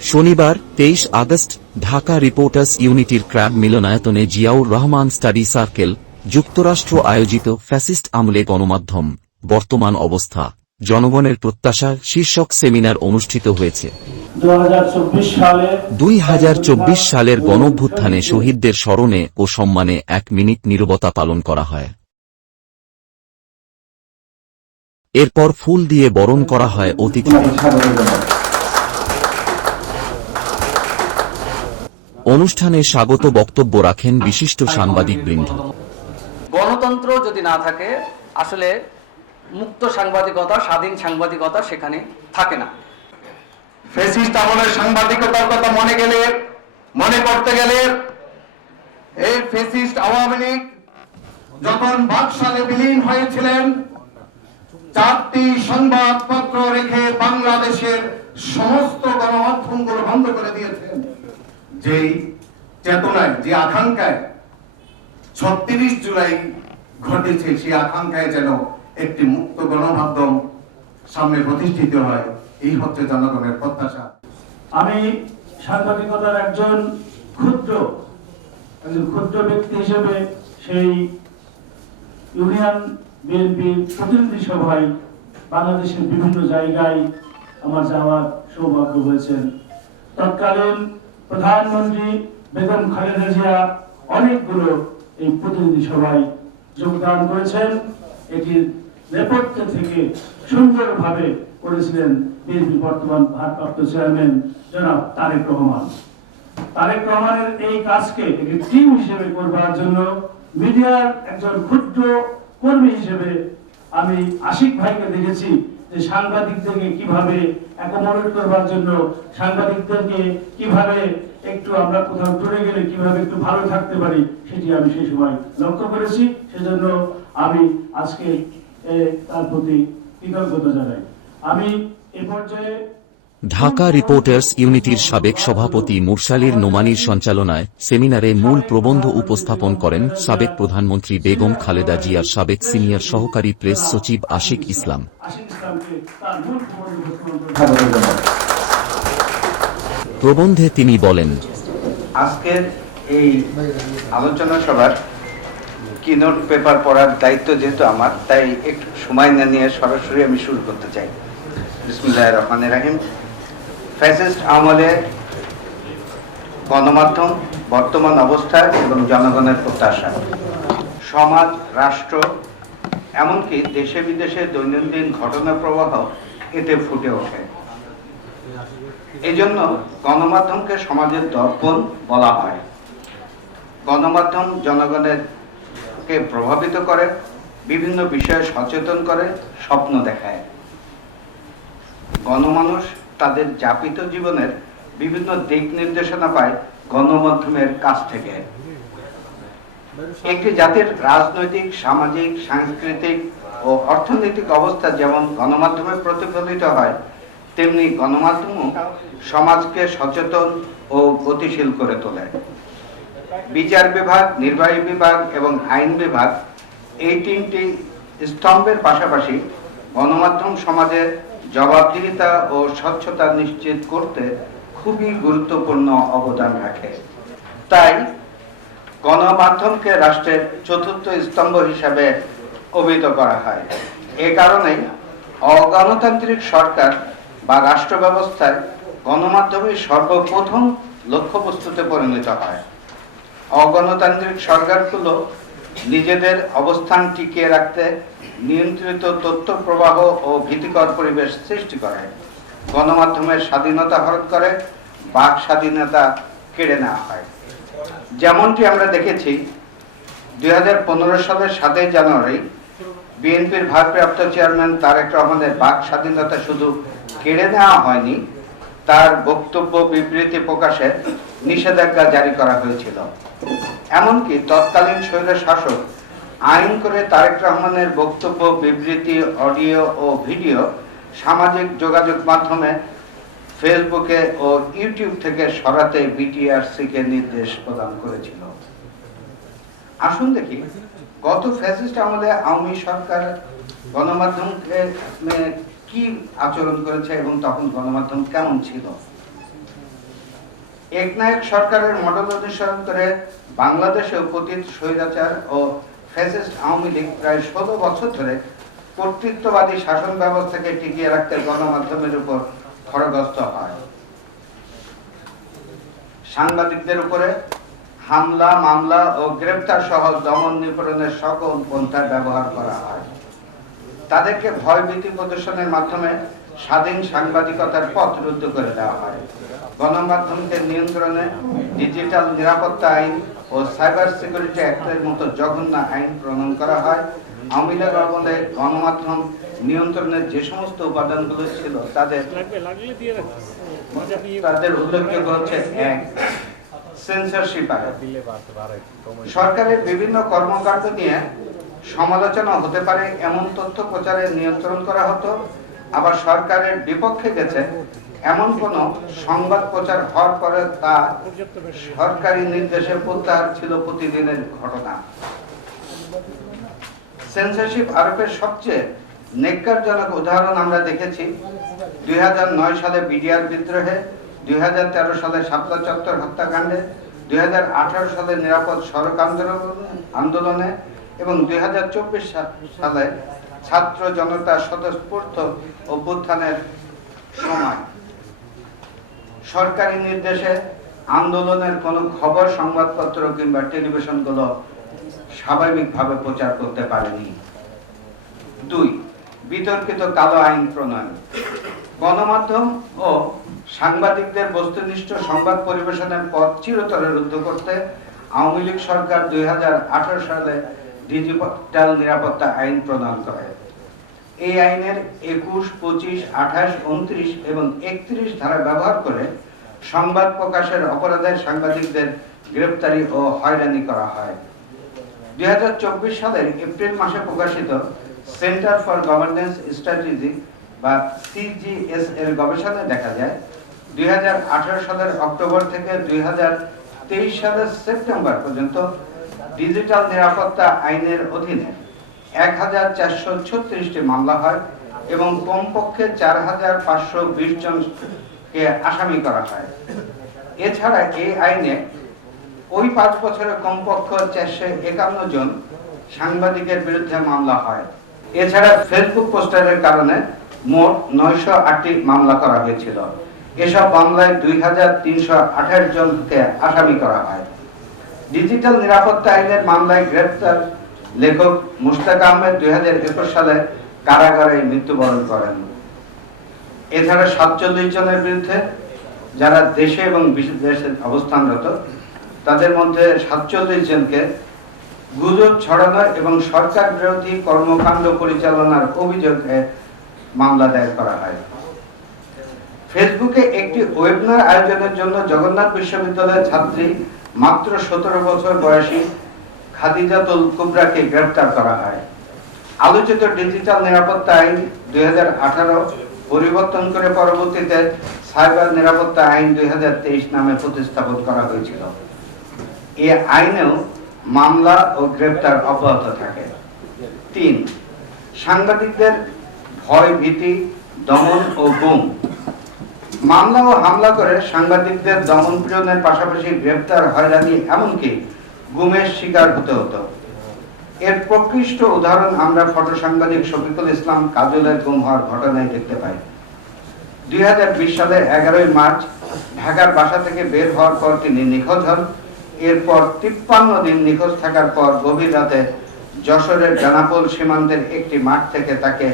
শনিবার 23 August Dhaka reporters ইউনিটির crab মিলনায়তনে Ziaur Rahman study circle যুক্তরাষ্ট্র আয়োজিত ফ্যাসিস্ট আমলে গণমাধ্যম বর্তমান অবস্থা জনগণের প্রত্যাশা শীর্ষক সেমিনার অনুষ্ঠিত হয়েছে। 2024 সালের গণঅভ্যুত্থানে শহীদদের স্মরণে ও সম্মানে 1 মিনিট নীরবতা পালন করা হয়। এরপর ফুল দিয়ে বরণ করা হয় অতিথিদের। অনুষ্ঠানে স্বাগত বক্তব্য রাখেন বিশিষ্ট সাংবাদিকবৃন্দ। গণতন্ত্র যদি না থাকে আসলে মুক্ত সাংবাদিকতা, স্বাধীন সাংবাদিকতা সেখানে থাকে না। ফ্যাসিস্ট আমলের সাংবাদিকতার কথা মনে করতে গেলে এই ফ্যাসিস্ট আওয়ামী লীগ যখন বাকশালে বিলীন হয়েছিলেন, 4টি সংবাদপত্র রেখে বাংলাদেশের সমস্ত গণমাধ্যমগুলো বন্ধ করে দিয়েছেন। যেই চেতনায়, যে আকাঙ্ক্ষায় 36 জুলাই ঘটেছে, সেই আকাঙ্ক্ষায় যেন একটি মুক্ত গণমাধ্যম সামনে প্রতিষ্ঠিত হয়, এই হচ্ছে জনগণের প্রত্যাশা। আমি সাংবাদিকতার একজন ক্ষুদ্র ব্যক্তি হিসেবে সেই ইউনিয়ন বিএনপির প্রতিনিধি সভায় বাংলাদেশের বিভিন্ন জায়গায় আমার যাওয়ার সৌভাগ্য হয়েছে। তৎকালীন প্রধানমন্ত্রী বেগম খালেদা জিয়া অনেকগুলো এই প্রতিনিধি সভায় যোগদান করেছেন। এটির নেপথ্য থেকে সুন্দরভাবে করেছিলেন বিএনপির বর্তমান ভারপ্রাপ্ত চেয়ারম্যান জনাব তারেক রহমান। তারেক রহমানের এই কাজকে একটি টিম হিসেবে করবার জন্য মিডিয়ার একজন ক্ষুদ্র কর্মী হিসেবে আমি আশিক ভাইকে দেখেছি যে সাংবাদিকদেরকে কিভাবে অ্যাকোমোডেট করবার জন্য, সাংবাদিকদেরকে কিভাবে একটু আমরা কোথাও টুরে গেলে কিভাবে একটু ভালো থাকতে পারি, সেটি আমি সেই সময় লক্ষ্য করেছি। সেজন্য আমি আজকে তার প্রতি কৃতজ্ঞতা জানাই। আমি এ পর্যায়ে ঢাকা রিপোর্টার্স ইউনিটির সাবেক সভাপতি মুরসালির নোমানীর সঞ্চালনায় সেমিনারে মূল প্রবন্ধ উপস্থাপন করেন সাবেক প্রধানমন্ত্রী বেগম খালেদা জিয়ার সাবেক সিনিয়র সহকারী প্রেস সচিব আশিক ইসলাম। প্রবন্ধে তিনি বলেন, আজকের এই আলোচনা সভার কিনোট পেপার পড়ার দায়িত্ব যেহেতু আমার, তাই একটু সময় না নিয়ে সরাসরি আমি শুরু করতে চাই। বিসমিল্লাহির রহমানির রহিম। ফ্যাসিস্ট আমলে গণমাধ্যম বর্তমান অবস্থা এবং জনগণের প্রত্যাশা। সমাজ, রাষ্ট্র, এমনকি দেশে বিদেশে দৈনন্দিন ঘটনা প্রবাহ এতে ফুটে ওঠে। এজন্য গণমাধ্যমকে সমাজের দর্পণ বলা হয়। গণমাধ্যম জনগণের কে প্রভাবিত করে, বিভিন্ন বিষয়ে সচেতন করে, স্বপ্ন দেখায়। গণমানুষ তাদের যাপিত জীবনের বিভিন্ন দিক নির্দেশনা পায় গণমাধ্যমের কাছ থেকে। একটি জাতির রাজনৈতিক, সামাজিক, সাংস্কৃতিক ও অর্থনৈতিক অবস্থা যেমন গণমাধ্যমে প্রতিফলিত হয়, তেমনি গণমাধ্যমও সমাজকে সচেতন ও গতিশীল করে তোলে। বিচার বিভাগ, নির্বাহী বিভাগ এবং আইন বিভাগ, এই 3টি স্তম্ভের পাশাপাশি গণমাধ্যম সমাজের জবাবদিহিতা ও স্বচ্ছতা নিশ্চিত করতে খুবই গুরুত্বপূর্ণ অবদান রাখে। তাই গণমাধ্যমকে রাষ্ট্রের 4র্থ স্তম্ভ হিসাবে অভিহিত করা হয়। এ কারণেই অগণতান্ত্রিক সরকার বা রাষ্ট্র ব্যবস্থায় গণমাধ্যমই সর্বপ্রথম লক্ষ্যবস্তুতে পরিণত হয়। অগণতান্ত্রিক সরকারগুলো নিজেদের অবস্থান টিকিয়ে রাখতে নিয়ন্ত্রিত তথ্য প্রবাহ ও ভীতিকর পরিবেশ সৃষ্টি করে, গণমাধ্যমের স্বাধীনতা হরণ করে, বাক স্বাধীনতা কেড়ে নেওয়া হয়। যেমনটি আমরা দেখেছি 2015 সালের 7 জানুয়ারি বিএনপির ভারপ্রাপ্ত চেয়ারম্যান তারেক রহমানের বাক স্বাধীনতা শুধু কেড়ে নেওয়া হয়নি, তার বক্তব্য বিবৃতি প্রকাশে নিষেধাজ্ঞা জারি করা হয়েছিল। এমনকি তৎকালীন স্বৈর শাসক আইন করে তারেক রহমানের বক্তব্য, বিবৃতি, অডিও ও ভিডিও সামাজিক যোগাযোগ মাধ্যমে ফেসবুকে ও ইউটিউব থেকে সরাতে বিটিআরসিকে নির্দেশ প্রদান করেছিল। আসুন দেখি গত ফ্যাসিস্ট আমলে আওয়ামী সরকার গণমাধ্যমকে কি আচরণ করেছে এবং তখন গণমাধ্যম কেমন ছিল। একনায়ক সরকারের মডেল অনুসরণ করে বাংলাদেশেও পতিত স্বৈরাচার ও ফ্যাসিস্ট আওয়ামী লীগ প্রায় 16 বছর ধরে কর্তৃত্ববাদী শাসন ব্যবস্থাকে টিকিয়ে রাখতে গণমাধ্যমের উপর খড়গহস্ত হয়। সাংবাদিকদের উপরে হামলা, মামলা ও গ্রেপ্তার সহ দমন নিপীড়নের সকল পন্থা ব্যবহার করা হয়। তাদেরকে ভয়ভীতি প্রদর্শনের মাধ্যমে স্বাধীন সাংবাদিকতার পথ রুদ্ধ করে দেওয়া হয়। গণমাধ্যমকে নিয়ন্ত্রণে ডিজিটাল নিরাপত্তা আইন ও সাইবার সিকিউরিটি অ্যাক্টের মতো জঘন্য আইন প্রণয়ন করা হয়। আওয়ামী লীগ আমলে গণমাধ্যম নিয়ন্ত্রণের যে সমস্ত উপাদানগুলো ছিল তাদের উল্লেখযোগ্য হচ্ছে: 1. সেন্সরশিপ আইন। সরকারের বিভিন্ন কর্মকাণ্ড নিয়ে সমালোচনা হতে পারে এমন তথ্য প্রচারের নিয়ন্ত্রণ করা হতো। আবার সরকারের বিপক্ষে গেছে এমন কোন সংবাদ প্রচার হওয়ার পরে তা সরকারি নির্দেশে প্রত্যাহার ছিল প্রতিদিনের ঘটনা। সেন্সরশিপ আরোপের সবচেয়ে নেককারজনক উদাহরণ আমরা দেখেছি 2009 সালে বিডিআর বিদ্রোহে, 2013 সালে শাপলা চত্বর হত্যাকাণ্ডে, 2018 সালে নিরাপদ সড়ক আন্দোলনে এবং 2024 সালে ছাত্র জনতা স্বতঃস্ফূর্ত অভ্যুত্থানের সময় সরকারি নির্দেশে আন্দোলনের কোনো খবর সংবাদপত্র কিংবা টেলিভিশনগুলো স্বাভাবিকভাবে প্রচার করতে পারেনি। 2. বিতর্কিত কালো আইন প্রণয়ন। গণমাধ্যম ও সাংবাদিকদের বস্তুনিষ্ঠ সংবাদ পরিবেশনের পথ চিরতরে রুদ্ধ করতে আওয়ামী লীগ সরকার 2018 সালে ডিজিটাল নিরাপত্তা আইন প্রণয়ন করে। এই আইনের 21, 25, 28, 29 এবং 31 ধারা ব্যবহার করে সংবাদ প্রকাশের অপরাধে সাংবাদিকদের গ্রেফতারি ও হয়রানি করা হয়। 2024 সালের এপ্রিল মাসে প্রকাশিত সেন্টার ফর গভর্নেন্স স্ট্র্যাটেজি বা সিজিএস এর গবেষণায় দেখা যায় 2018 সালের অক্টোবর থেকে 2023 সালের সেপ্টেম্বর পর্যন্ত ডিজিটাল নিরাপত্তা আইনের অধীনে 1436টি মামলা হয় এবং কমপক্ষে 4520 জনকে আসামি করা হয়। এছাড়া এই আইনে ওই 5 বছরে কমপক্ষে 451 জন সাংবাদিকের বিরুদ্ধে মামলা হয়। এছাড়া ফেসবুক পোস্টারের কারণে মোট 908টি মামলা করা হয়েছিল। এসব মামলায় 2328 জনকে আসামি করা হয়। ডিজিটাল নিরাপত্তা আইনের মামলায় গ্রেপ্তার লেখক মুশতাক আহমেদ 2021 সালে কারাগারে মৃত্যুবরণ করেন। এছাড়া 47 জনের বিরুদ্ধে যারা দেশে এবং বিদেশে অবস্থানরত, তাদের মধ্যে 47 জনকে গুজব ছড়ানো এবং সরকার বিরোধী কর্মকাণ্ড পরিচালনার অভিযোগে মামলা দায়ের করা হয়। ফেসবুকে একটি ওয়েবিনার আয়োজনের জন্য জগন্নাথ বিশ্ববিদ্যালয়ের ছাত্রী মাত্র 17 বছর বয়সী খাদিজাতুল কুবরাকে গ্রেফতার করা হয়। আলোচিত ডিজিটাল নিরাপত্তা আইন 2018 পরিবর্তন করে পরবর্তীতে সাইবার নিরাপত্তা আইন 2023 নামে প্রতিস্থাপন করা হয়েছিল। এই আইনেও মামলা ও গ্রেফতার অব্যাহত থাকে। 3. সাংবাদিকদের ভয় ভীতি, দমন ও গুম। মামলা ও হামলা করে সাংবাদিকদের দমন পীড়নের পাশাপাশি গ্রেফতার, হয়রানি এমনকি গুমের শিকার হতে হতো। এর প্রকৃষ্ট উদাহরণ আমরা ফটো সাংবাদিক শফিকুল ইসলাম কাজলের গুম হওয়ার ঘটনায় দেখতে পাই। 2020 সালের 11 মার্চ ঢাকার বাসা থেকে বের হওয়ার পর তিনি নিখোঁজ হন। এরপর 53 দিন নিখোঁজ থাকার পর গভীর রাতে যশোরের জানাপোল সীমান্তের একটি মাঠ থেকে তাকে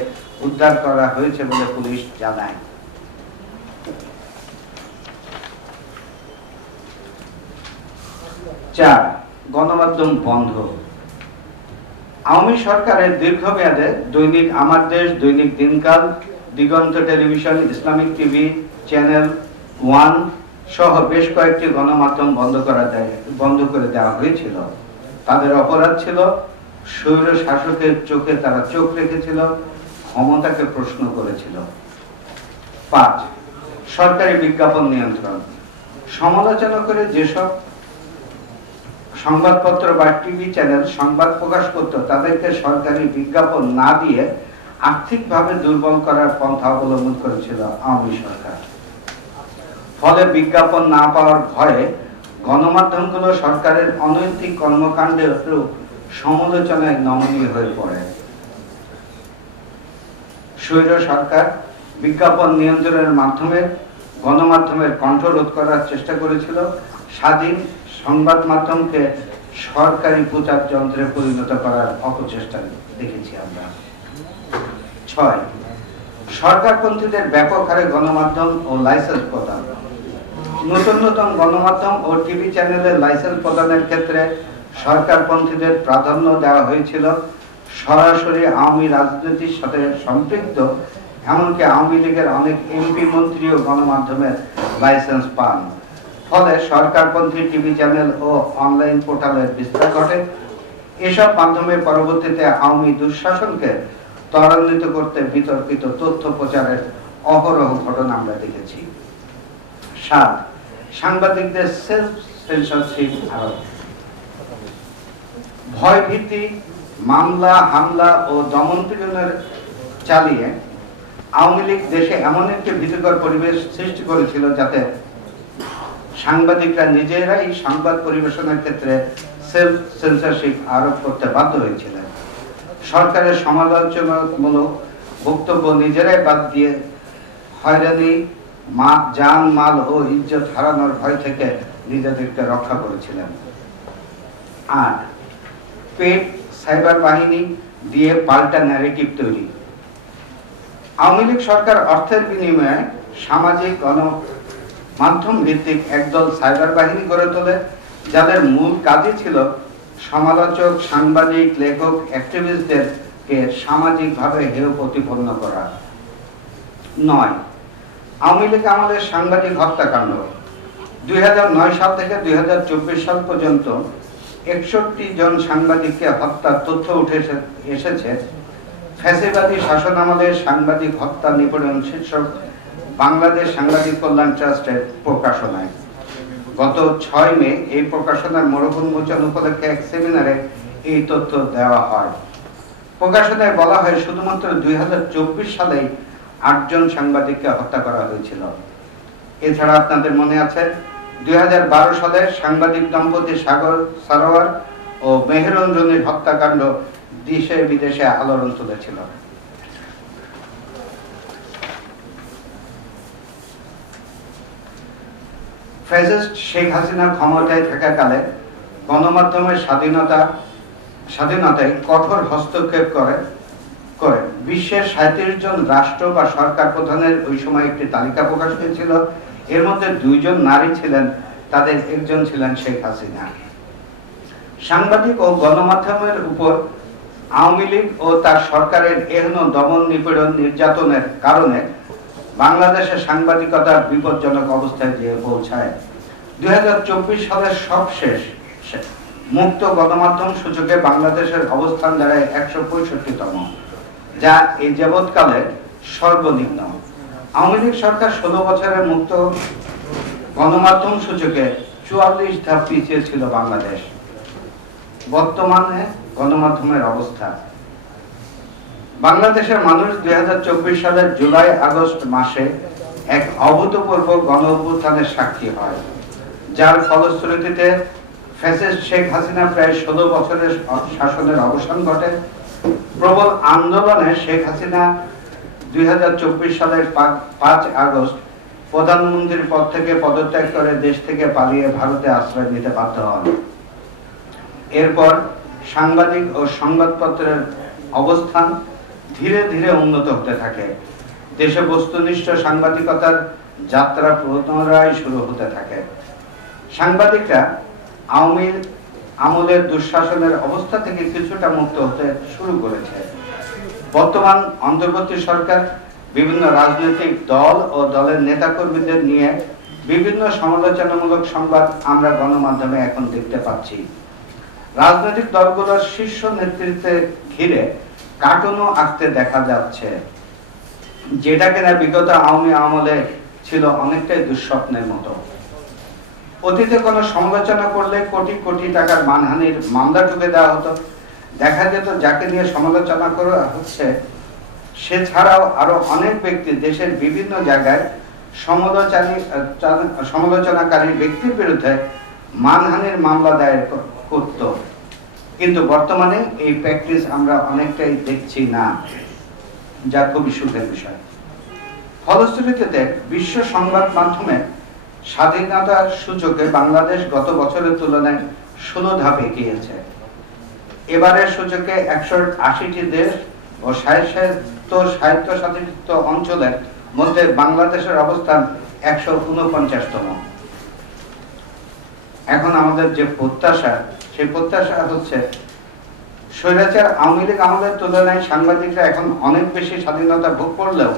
উদ্ধার করা হয়েছে বলে পুলিশ জানায়। 4. গণমাধ্যম বন্ধ। আওয়ামী সরকারের দীর্ঘমেয়াদে দৈনিক আমার দেশ, দৈনিক দিনকাল, দিগন্ত টেলিভিশন, ইসলামিক টিভি, চ্যানেল 1 সহ বেশ কয়েকটি গণমাধ্যম বন্ধ করে দেওয়া হয়েছিল। তাদের অপরাধ ছিল স্বৈর শাসকের চোখে তারা চোখ রেখেছিল, ক্ষমতাকে প্রশ্ন করেছিল। 5. সরকারি বিজ্ঞাপন নিয়ন্ত্রণ। সমালোচনা করে যেসব সংবাদপত্র বা টিভি চ্যানেল সংবাদ প্রকাশ করত, তাদেরকে সরকারি বিজ্ঞাপন না দিয়ে আর্থিকভাবে দুর্বল করার পন্থা অবলম্বন করেছিল আওয়ামী সরকার। ফলে বিজ্ঞাপন না পাওয়ার ভয়ে গণমাধ্যমগুলো সরকারের অনৈতিক কর্মকাণ্ডের সমালোচনায় নমনীয় হয়ে পড়ে। স্বৈর সরকার বিজ্ঞাপন নিয়ন্ত্রণের মাধ্যমে গণমাধ্যমের কণ্ঠরোধ করার চেষ্টা করেছিল, স্বাধীন সংবাদ মাধ্যমকে সরকারি প্রচার যন্ত্রে পরিণত করার অপচেষ্টা দেখেছি আমরা। 6. সরকারপন্থীদের ব্যাপক হারে গণমাধ্যম ও লাইসেন্স প্রদান। নতুন নতুন গণমাধ্যম ও টিভি চ্যানেলের লাইসেন্স প্রদানের ক্ষেত্রে সরকারপন্থীদের প্রাধান্য দেওয়া হয়েছিল। সরাসরি আওয়ামী রাজনীতির সাথে সম্পৃক্ত, এমনকি আওয়ামী লীগের অনেক এমপি মন্ত্রীও গণমাধ্যমের লাইসেন্স পান। ফলে সরকারপন্থী টিভি চ্যানেল ও অনলাইন পোর্টালের বিস্তার ঘটে। এসব মাধ্যমে পরবর্তীতে আওয়ামী দুঃশাসনকে ত্বরান্বিত করতে বিতর্কিত তথ্য প্রচারের অহরহ ঘটনা আমরা দেখেছি। 7. সাংবাদিকদের সেলফ সেন্সরশিপ আরোপ। ভয়ভীতি, মামলা হামলা ও দমন-পীড়নের চালিয়ে আওয়ামী লীগ দেশে এমন একটি ভীতিকর পরিবেশ সৃষ্টি করেছিল যাতে সাংবাদিকরা নিজেরাই সংবাদ পরিবেশনের ক্ষেত্রে সেলফ সেন্সরশিপ আরোপ করতে বাধ্য হয়েছিলেন। সরকারের সমালোচনামূলক বক্তব্য নিজেরাই বাদ দিয়ে হয়রানি, জান মাল ও ইজ্জত হারানোর ভয় থেকে নিজেদেরকে রক্ষা করেছিলেন। 8. পেট সাইবার বাহিনী দিয়ে পাল্টা ন্যারেটিভ তৈরি। আওয়ামী লীগ সরকার অর্থের বিনিময়ে সামাজিক গণমাধ্যম ভিত্তিক একদল সাইবার বাহিনী গড়ে তোলে, যাদের মূল কাজই ছিল সমালোচক, সাংবাদিক, লেখক, অ্যাক্টিভিস্টদেরকে সামাজিকভাবে হেয় প্রতিপন্ন করা। 9. আওয়ামী লীগ আমলের সাংবাদিক হত্যাকাণ্ড। 2009 সাল থেকে 2024 সাল পর্যন্ত 61 জন সাংবাদিককে হত্যার তথ্য উঠে এসেছে ফ্যাসিবাদী শাসন আমলের সাংবাদিক হত্যা নিপীড়ন শীর্ষক বাংলাদেশ সাংবাদিক কল্যাণ ট্রাস্টের প্রকাশনায়। গত 6 মে এই প্রকাশনার মোড়ক উন্মোচন উপলক্ষে এক সেমিনারে এই তথ্য দেওয়া হয়। প্রকাশনায় বলা হয় শুধুমাত্র 2024 সালেই 8 জন সাংবাদিককে হত্যা করা হয়েছিল। এছাড়া আপনাদের মনে আছে 2012 সালে সাংবাদিক দম্পতি সাগর সারোয়ার ও মেহেরঞ্জনের হত্যাকাণ্ড দেশে বিদেশে আলোড়ন তুলেছিল। ফ্যাসিস্ট শেখ হাসিনা ক্ষমতায় থাকাকালে গণমাধ্যমের স্বাধীনতায় কঠোর হস্তক্ষেপ করে বিশ্বের 37 জন রাষ্ট্র বা সরকার প্রধানের ওই সময় একটি তালিকা প্রকাশ হয়েছিল। এর মধ্যে 2 জন নারী ছিলেন, তাদের একজন ছিলেন শেখ হাসিনা। সাংবাদিক ও গণমাধ্যমের উপর আওয়ামী লীগ ও তার সরকারের এহেন দমন, নিপীড়ন, নির্যাতনের কারণে বাংলাদেশের সাংবাদিকতার বিপজ্জনক অবস্থায় গিয়ে পৌঁছায়। 2024 সালের সবশেষ মুক্ত গণমাধ্যম সূচকে বাংলাদেশের অবস্থান দাঁড়ায় 165তম, যা এই যাবৎকালে সর্বনিম্ন। আওয়ামী লীগ সরকার 16 বছরের মুক্ত গণমাধ্যম সূচকে 44 ধাপ পিছিয়ে ছিল বাংলাদেশ। বর্তমানে গণমাধ্যমের অবস্থা। বাংলাদেশের মানুষ 2024 সালের জুলাই আগস্ট মাসে এক অভূতপূর্ব গণ অভ্যুত্থানের সাক্ষী হয়, যার ফলশ্রুতিতে ফ্যাসিস্ট শেখ হাসিনা প্রায় 16 বছরের শাসনের অবসান ঘটে। প্রবল আন্দোলনে শেখ হাসিনা 2024 সালের 5 আগস্ট প্রধানমন্ত্রীর পদ থেকে পদত্যাগ করে দেশ থেকে পালিয়ে ভারতে আশ্রয় নিতে বাধ্য হন। এরপর সাংবাদিক ও সংবাদপত্রের অবস্থান ধীরে ধীরে উন্নত হতে থাকে। দেশে বস্তুনিষ্ঠ সাংবাদিকতার যাত্রা পুনরায় শুরু হতে থাকে। সাংবাদিকরা আওয়ামী আমলের দুঃশাসনের অবস্থা থেকে কিছুটা মুক্ত হতে শুরু করেছে। বর্তমান অন্তর্বর্তী সরকার বিভিন্ন রাজনৈতিক দল ও দলের নেতাকর্মীদের নিয়ে বিভিন্ন সমালোচনামূলক সংবাদ আমরা গণমাধ্যমে এখন দেখতে পাচ্ছি। রাজনৈতিক দলগুলোর শীর্ষ নেতৃত্বে ঘিরে কার্টুনও আঁকতে দেখা যাচ্ছে, যেটা কিনা বিগত আওয়ামী আমলে ছিল অনেকটাই দুঃস্বপ্নের মতো। অতীতে কোনো সমালোচনা করলে কোটি কোটি টাকার মানহানির মামলা ঢুকে দেওয়া হতো। দেখা যেত যাকে নিয়ে সমালোচনা করা হচ্ছে সে ছাড়াও আরো অনেক ব্যক্তি দেশের বিভিন্ন জায়গায় সমালোচনাকারী ব্যক্তির বিরুদ্ধে মানহানির মামলা দায়ের করত, কিন্তু বর্তমানে এই প্র্যাকটিস আমরা অনেকটাই দেখছি না, যা খুবই সুখের বিষয়। ফলশ্রুতিতে বিশ্ব সংবাদ মাধ্যমে স্বাধীনতার সূচকে বাংলাদেশ গত বছরের তুলনায় 16 ধাপ এগিয়েছে। এবারের সূচকে 180টি দেশ ও স্বায়ত্তশাসিত অঞ্চলের মধ্যে বাংলাদেশের অবস্থান 149তম। এখন আমাদের যে প্রত্যাশা, সেই প্রত্যাশা হচ্ছে স্বৈরাচার আওয়ামী লীগ আমলের তুলনায় সাংবাদিকরা এখন অনেক বেশি স্বাধীনতা ভোগ করলেও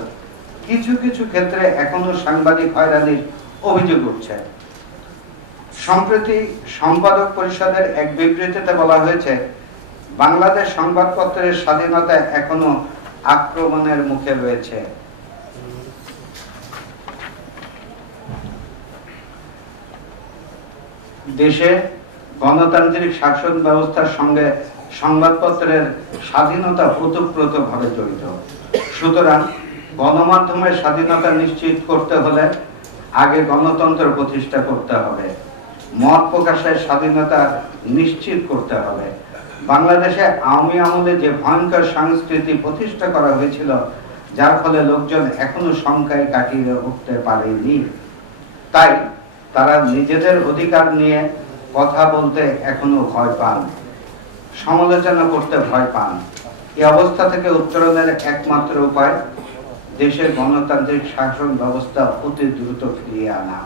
কিছু কিছু ক্ষেত্রে এখনো সাংবাদিক হয়রানির অভিযোগ উঠছে। সম্প্রতি সম্পাদক পরিষদের এক বিবৃতিতে বলা হয়েছে, বাংলাদেশ সংবাদপত্রের স্বাধীনতা এখনো আক্রমণের মুখে রয়েছে। দেশে গণতান্ত্রিক শাসন ব্যবস্থার সঙ্গে সংবাদপত্রের স্বাধীনতা ওতপ্রোতভাবে জড়িত। সুতরাং গণমাধ্যমের স্বাধীনতা নিশ্চিত করতে হলে আগে গণতন্ত্র প্রতিষ্ঠা করতে হবে, মত প্রকাশের স্বাধীনতা নিশ্চিত করতে হবে। বাংলাদেশে আওয়ামী আমলে যে ভয়ঙ্কর সংস্কৃতি প্রতিষ্ঠা করা হয়েছিল, যার ফলে লোকজন এখনো সংখ্যায় কাটিয়ে উঠতে পারেনি, তাই তারা নিজেদের অধিকার নিয়ে কথা বলতে এখনো ভয় পান, সমালোচনা করতে ভয় পান। এই অবস্থা থেকে উত্তরণের একমাত্র উপায় দেশের গণতান্ত্রিক শাসন ব্যবস্থা অতি দ্রুত ফিরিয়ে আনা।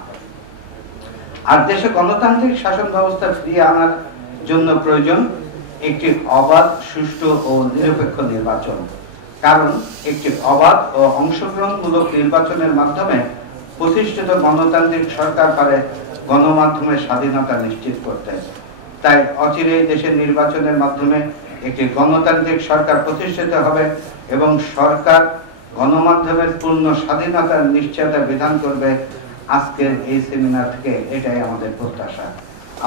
আর দেশে গণতান্ত্রিক শাসন ব্যবস্থা ফিরিয়ে আনার জন্য প্রয়োজন একটি অবাধ, সুষ্ঠু ও নিরপেক্ষ নির্বাচন। কারণ একটি অবাধ ও অংশগ্রহণমূলক নির্বাচনের মাধ্যমে প্রতিষ্ঠিত গণতান্ত্রিক সরকার পারে গণমাধ্যমের স্বাধীনতা নিশ্চিত করতে। তাই অচিরেই দেশের নির্বাচনের মাধ্যমে একটি গণতান্ত্রিক সরকার প্রতিষ্ঠিত হবে এবং সরকার গণমাধ্যমের পূর্ণ স্বাধীনতার নিশ্চয়তা বিধান করবে। আজকের এই সেমিনার থেকে এটাই আমাদের প্রত্যাশা।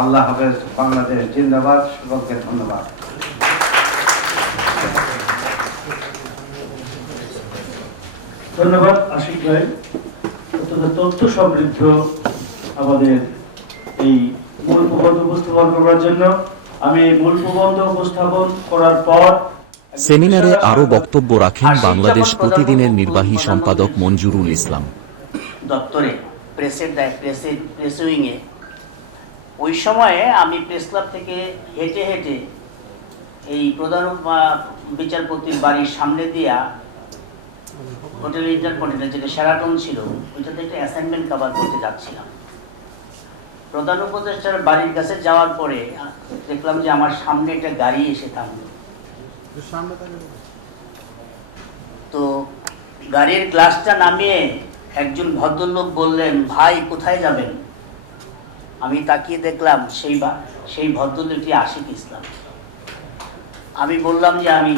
আল্লাহ হাফেজ। বাংলাদেশ জিন্দাবাদ। সকলকে ধন্যবাদ। ধন্যবাদ আশিক ভাই, অত্যন্ত তথ্য সমৃদ্ধ আমাদের এই মূল প্রবন্ধ উপস্থাপন করার জন্য। আমি মূল প্রবন্ধ উপস্থাপন করার পর সেমিনারে আরো বক্তব্য রাখেন বাংলাদেশ প্রতিদিনের নির্বাহী সম্পাদক মঞ্জুরুল ইসলাম। দপ্তরে প্রেস উইংয়ে ওই সময়ে আমি প্রেস ক্লাব থেকে হেঁটে হেঁটে এই প্রধান বিচারপতির বাড়ির সামনে দিয়া হোটেল ইন্টারকন্টিনেন্টাল, যেটা শেরাটন ছিল, ওইটাতে একটা অ্যাসাইনমেন্ট কভার করতে যাচ্ছিলাম। প্রধান উপদেষ্টার বাড়ির কাছে যাওয়ার পরে দেখলাম যে আমার সামনে একটা গাড়ি এসে থামলো। তো গাড়ির গ্লাসটা নামিয়ে একজন ভদ্রলোক বললেন, ভাই কোথায় যাবেন? আমি তাকিয়ে দেখলাম সেই ভদ্রলোকটি আশিক ইসলাম। আমি বললাম যে আমি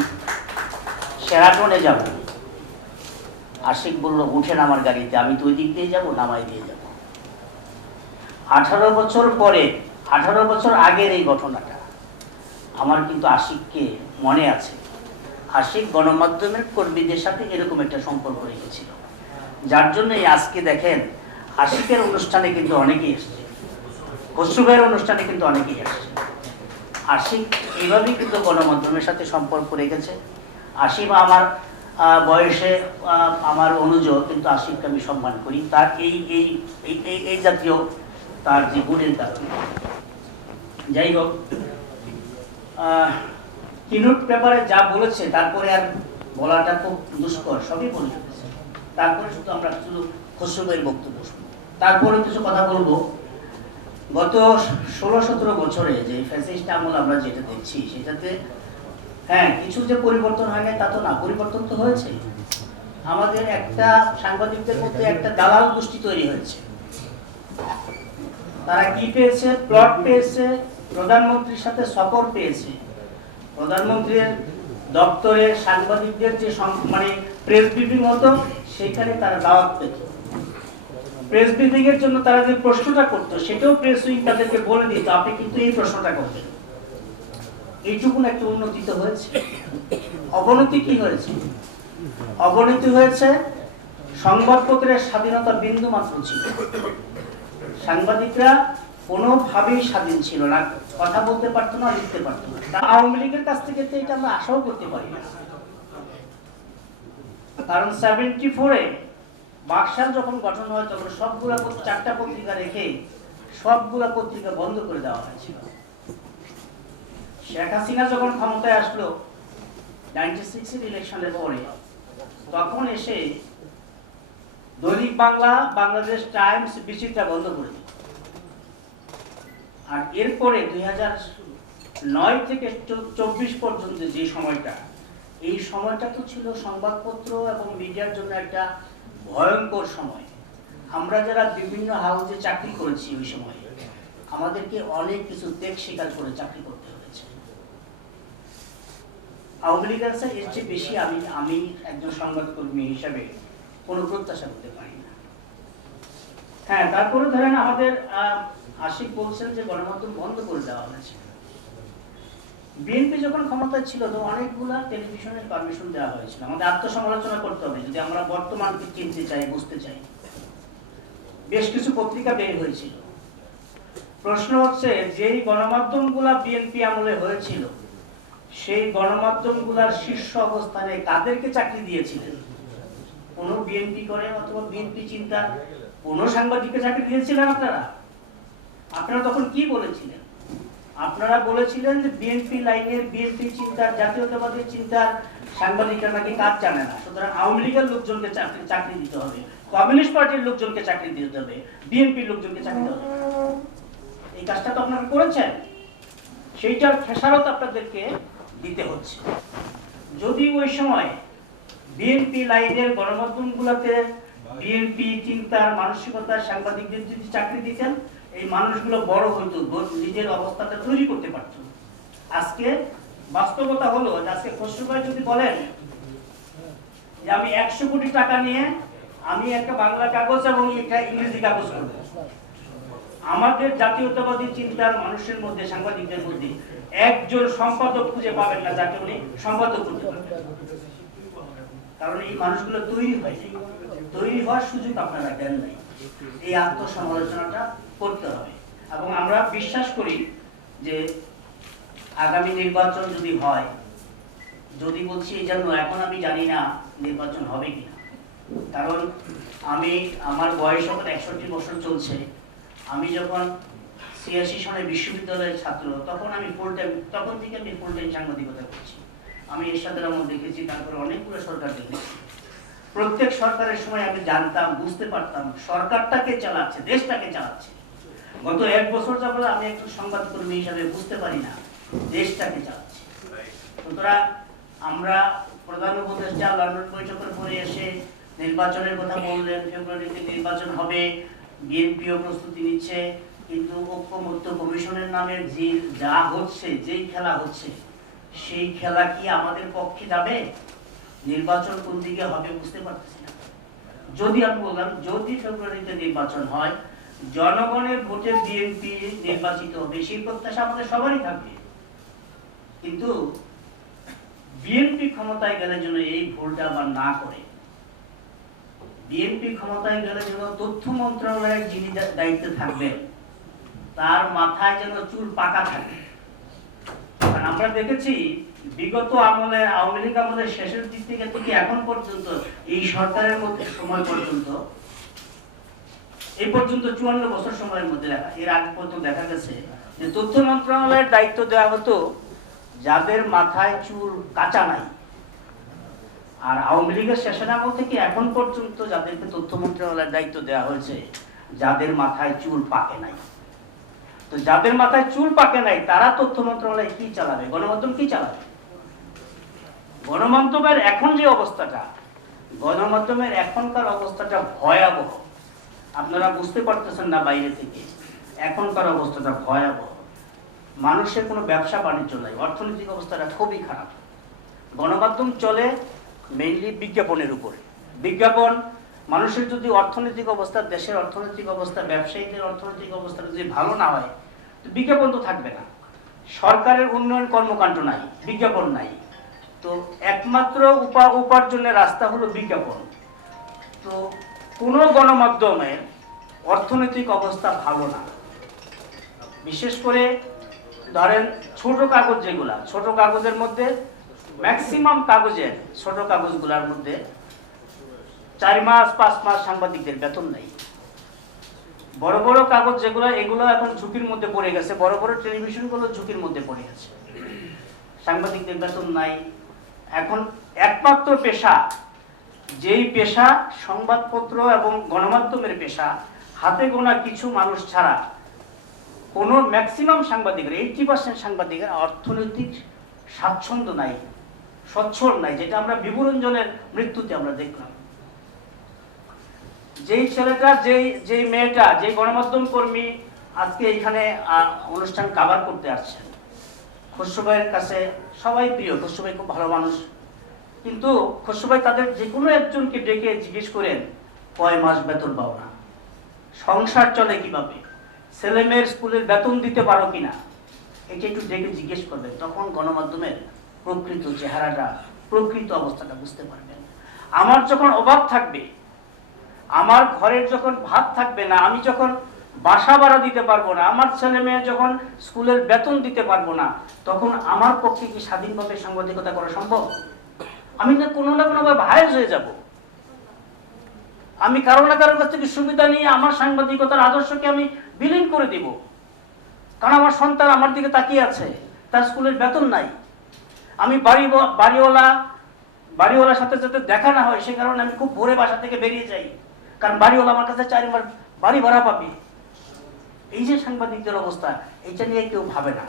শেরাটনে যাব। আশিক বলল, উঠেন আমার গাড়িতে, আমি তো ওই দিক দিয়ে যাবো, নামাই দিয়ে যাব। 18 বছর পরে, 18 বছর আগের এই ঘটনাটা আমার কিন্তু আশিককে মনে আছে। আশিক গণমাধ্যমের কর্মীদের সাথে এরকম একটা সম্পর্ক রেখেছিল, যার জন্যই আজকে দেখেন আশিকের অনুষ্ঠানে কিন্তু অনেকেই এসছে, খসরুভাইয়ের অনুষ্ঠানে কিন্তু অনেকেই আসছে। আশিক এইভাবেই কিন্তু গণমাধ্যমের সাথে সম্পর্ক রেখেছে। আশিক আমার বয়সে আমার অনুজ, কিন্তু আশিককে আমি সম্মান করি তার এই জাতীয় তার যে গুণের কারণে। যাই হোক, কিনোট পেপারে যা বলেছে তারপরে আর বলাটা খুব দুষ্কর, সবই বলে ফেলেছে। তারপরে শুধু আমরা শুধু খসরুভাইয়ের বক্তব্য শুনবো, তারপরে কিছু কথা বলবো। গত 16-17 বছরে যে ফ্যাসিস্ট আমল আমরা যেটা দেখছি, সেটাতে হ্যাঁ কিছু যে পরিবর্তন হয় না তা তো না, পরিবর্তন তো হয়েছে। আমাদের একটা সাংবাদিকদের মধ্যে একটা দালাল গোষ্ঠী তৈরি হয়েছে। তারা কি পেয়েছে? প্লট পেয়েছে, প্রধানমন্ত্রীর সাথে সফর পেয়েছে। প্রধানমন্ত্রীর দপ্তরে সাংবাদিকদের যে মানে প্রেস ব্রিফিং হতো, সেখানে তারা দাওয়াত পেত। প্রেস ব্রিফিং এর জন্য তারা যে প্রশ্নটা করতো, সেটাও প্রেস উইং তাদেরকে বলে দিত, আপনি কিন্তু এই প্রশ্নটা করবেন। এইটুকুন একটা উন্নতি তো হয়েছে। অবনতি কি হয়েছে? অবনতি হয়েছে সংবাদপত্রের স্বাধীনতা বিন্দু মাত্র ছিল। সাংবাদিকরা কোনোভাবেই স্বাধীন ছিল না, কথা বলতে পারতো না, লিখতে পারতো না। আওয়ামী লীগের কাছ থেকে তো এটা আমরা আশাও করতে পারি না, কারণ 74-এ বাকশাল যখন গঠন হয় তখন সবগুলা 4টা পত্রিকা রেখে সবগুলা পত্রিকা বন্ধ করে দেওয়া হয়েছিল। শেখ হাসিনা যখন ক্ষমতায় আসলো 96-এর ইলেকশনের পরে, তখন এসে দৈনিক বাংলা, বাংলাদেশ টাইমস, বিচিত্রা বন্ধ করে দিল। আর এরপরে 2009 থেকে 24 পর্যন্ত যে সময়টা, এই সময়টা তো ছিল সংবাদপত্র এবং মিডিয়ার জন্য একটা ভয়ঙ্কর সময়। আমরা যারা বিভিন্ন হাউসে চাকরি করেছি ওই সময়ে, আমাদেরকে অনেক কিছু ত্যাগ স্বীকার করে চাকরি করতে হয়েছে। আওয়ামী লীগের কাছে এর চেয়ে বেশি আমি একজন সংবাদকর্মী হিসাবে কোনো প্রত্যাশা করতে পারি না। হ্যাঁ, তারপরে ধরেন আমাদের আশিক বলছেন যে গণমাধ্যম বন্ধ করে দেওয়া হয়েছে। বিএনপি যখন ক্ষমতায় ছিল তো অনেকগুলা টেলিভিশনের পারমিশন দেওয়া হয়েছিল। আমাদের আত্মসমালোচনা করতে হবে যদি আমরা বর্তমানকে চিনতে চাই, বুঝতে চাই। বেশ কিছু পত্রিকা বের হয়েছিল। প্রশ্ন হচ্ছে, যেই গণমাধ্যমগুলা বিএনপি আমলে হয়েছিল, সেই গণমাধ্যমগুলার শীর্ষ অবস্থানে কাদেরকে চাকরি দিয়েছিলেন? কোন বিএনপি করে অথবা বিএনপি চিন্তার কোন সাংবাদিককে চাকরি দিয়েছিলেন আপনারা? আপনারা তখন কি বলেছিলেন? আপনারা বলেছিলেন যে বিএনপি লাইনের, বিএনপি চিন্তার, জাতীয়তাবাদী চিন্তার সাংবাদিকরা নাকি কাজ জানে না, সুতরাং আওয়ামী লীগের লোকজনকে চাকরি দিতে হবে, কমিউনিস্ট পার্টির লোকজনকে চাকরি দিতে হবে, বিএনপির লোকজনকে চাকরি দিতে হবে। এই কাজটা তো আপনারা করেছেন, সেইটার খেসারত আপনাদেরকে দিতে হচ্ছে। যদি ওই সময় বিএনপি লাইনের গণমাধ্যমগুলোতে বিএনপি চিন্তার, মানসিকতার সাংবাদিকদের যদি চাকরি দিতেন, এই মানুষগুলো বড় হইতো, নিজের অবস্থাটা তৈরি করতে পারত। আজকে বাস্তবতা হলো যে আজকে খসরু ভাই যদি বলেন যে আমি 100 কোটি টাকা নিয়ে আমি একটা বাংলা কাগজ এবং একটা ইংরেজি কাগজ করব, আমাদের জাতীয়তাবাদী চিন্তার মানুষের মধ্যে, সাংবাদিকদের মধ্যে একজন সম্পাদক খুঁজে পাবেন না যাকে উনি সম্পাদক করতে পারবেন। কারণ এই মানুষগুলো তৈরি হয়নি, তৈরি হওয়ার সুযোগ আপনারা দেন নাই। এই আত্মসমালোচনাটা করতে হবে। এবং আমরা বিশ্বাস করি যে আগামী নির্বাচন যদি হয়, যদি বলছি এই জন্য এখন আমি জানি না নির্বাচন হবে কিনা, কারণ আমার বয়স এখন 61 বছর চলছে। আমি যখন 86 সনে বিশ্ববিদ্যালয়ের ছাত্র, তখন আমি তখন থেকে আমি ফুল টাইম সাংবাদিকতা করছি। আমি এরশাদের আমল দেখেছি, তারপরে অনেকগুলো সরকার দেখেছি। প্রত্যেক সরকারের সময় আমি জানতাম, বুঝতে পারতাম সরকারটাকে চালাচ্ছে, দেশটাকে চালাচ্ছে। গত 1 বছর যাবত আমি একজন সংবাদকর্মী হিসাবে বুঝতে পারি না দেশটাকে চালাচ্ছে। সুতরাং আমরা প্রধান উপদেষ্টা লন্ডন বৈঠকের পরে এসে নির্বাচনের কথা বললেন, ফেব্রুয়ারিতে নির্বাচন হবে, বিএনপিও প্রস্তুতি নিচ্ছে, কিন্তু ঐক্যমত্য কমিশনের নামে যা হচ্ছে, যেই খেলা হচ্ছে, সেই খেলা কি আমাদের পক্ষে যাবে? নির্বাচন কোন দিকে হবে বুঝতে পারতেছি না। যদি আমি বললাম, যদি ফেব্রুয়ারিতে নির্বাচন হয়, জনগণের ভোটে বিএনপি নির্বাচিত হবে, সেই প্রত্যাশা আমাদের সবারই থাকবে। কিন্তু বিএনপি ক্ষমতায় গেলে যেন এই ভুলটা আবার না করে, বিএনপি ক্ষমতায় গেলে যেন তথ্য মন্ত্রণালয়ের যিনি দায়িত্বে থাকবেন তার মাথায় যেন চুল পাকা থাকে। কারণ আমরা দেখেছি বিগত আমলে, আওয়ামী লীগ আমলের শেষের দিক থেকে এখন পর্যন্ত, এই সরকারের মধ্যে সময় পর্যন্ত, এই পর্যন্ত 54 বছর সময়ের মধ্যে এর আগে পর্যন্ত দেখা গেছে যে তথ্য মন্ত্রণালয়ের দায়িত্ব দেওয়া হতো যাদের মাথায় চুল কাঁচা নাই। আর আওয়ামী লীগের শেষের আমল থেকে এখন পর্যন্ত যাদেরকে তথ্য মন্ত্রণালয়ের দায়িত্ব দেওয়া হয়েছে, যাদের মাথায় চুল পাকে নাই। তো যাদের মাথায় চুল পাকে নাই তারা তথ্য মন্ত্রণালয় কি চালাবে, গণমাধ্যম কি চালাবে? গণমাধ্যমের এখন যে অবস্থাটা, গণমাধ্যমের এখনকার অবস্থাটা ভয়াবহ। আপনারা বুঝতে পারতেছেন না বাইরে থেকে, এখনকার অবস্থাটা ভয়াবহ। মানুষের কোনো ব্যবসা বাণিজ্য নাই, অর্থনৈতিক অবস্থাটা খুবই খারাপ। গণমাধ্যম চলে মেইনলি বিজ্ঞাপনের উপরে। বিজ্ঞাপন, মানুষের যদি অর্থনৈতিক অবস্থা, দেশের অর্থনৈতিক অবস্থা, ব্যবসায়ীদের অর্থনৈতিক অবস্থা যদি ভালো না হয়, তো বিজ্ঞাপন তো থাকবে না। সরকারের উন্নয়ন কর্মকাণ্ড নাই, বিজ্ঞাপন নাই, তো একমাত্র উপার্জনের রাস্তা হলো বিজ্ঞাপন। তো কোনো গণমাধ্যমের অর্থনৈতিক অবস্থা ভালো না। বিশেষ করে ধরেন ছোট কাগজ যেগুলা, ছোট কাগজের মধ্যে ম্যাক্সিমাম কাগজের ছোট কাগজগুলোর মধ্যে 4 মাস 5 মাস সাংবাদিকদের বেতন নেই। বড় বড় কাগজ যেগুলো, এগুলো এখন ঝুঁকির মধ্যে পড়ে গেছে। বড় বড় টেলিভিশনগুলো ঝুঁকির মধ্যে পড়ে গেছে, সাংবাদিকদের বেতন নাই। এখন একমাত্র পেশা, যেই পেশা সংবাদপত্র এবং গণমাধ্যমের পেশা, হাতে গোনা কিছু মানুষ ছাড়া কোনো ম্যাক্সিমাম সাংবাদিকের 80% সাংবাদিকের অর্থনৈতিক স্বাচ্ছন্দ্য নাই, সচ্ছল নাই, যেটা আমরা বিবরঞ্জনের মৃত্যুতে আমরা দেখলাম। যেই ছেলেটা, যেই মেয়েটা, যেই গণমাধ্যম কর্মী আজকে এখানে অনুষ্ঠান কভার করতে আসছেন, খসরু ভাইয়ের কাছে সবাই প্রিয়, খসরু ভাই খুব ভালো মানুষ, কিন্তু খসরু ভাই তাদের যে কোনো একজনকে ডেকে জিজ্ঞেস করেন কয় মাস বেতন পাও না, সংসার চলে কিভাবে, ছেলে মেয়ের স্কুলের বেতন দিতে পারো কিনা, এটা একটু ডেকে জিজ্ঞেস করবেন। তখন গণমাধ্যমের প্রকৃত চেহারাটা, প্রকৃত অবস্থাটা বুঝতে পারবেন। আমার যখন অভাব থাকবে, আমার ঘরের যখন ভাত থাকবে না, আমি যখন বাসা ভাড়া দিতে পারবো না, আমার ছেলে মেয়ে যখন স্কুলের বেতন দিতে পারবো না, তখন আমার পক্ষে কি স্বাধীনভাবে সাংবাদিকতা করা সম্ভব? আমি না কোনো ভাবে ভাইজ হয়ে যাব। আমি কারো না কারোর কাছ থেকে সুবিধা নিয়ে আমার সাংবাদিকতার আদর্শকে আমি বিলীন করে দিব। কারণ আমার সন্তান আমার দিকে তাকিয়ে আছে, তার স্কুলের বেতন নাই। আমি বাড়িওয়ালার সাথে যাতে দেখা না হয়, সে কারণে আমি খুব ভোরে বাসা থেকে বেরিয়ে যাই, কারণ বাড়িওয়ালা আমার কাছে 4 মাস বাড়ি ভাড়া পাবে। এই যে সাংবাদিকদের অবস্থা, এইটা নিয়ে কেউ ভাবে না।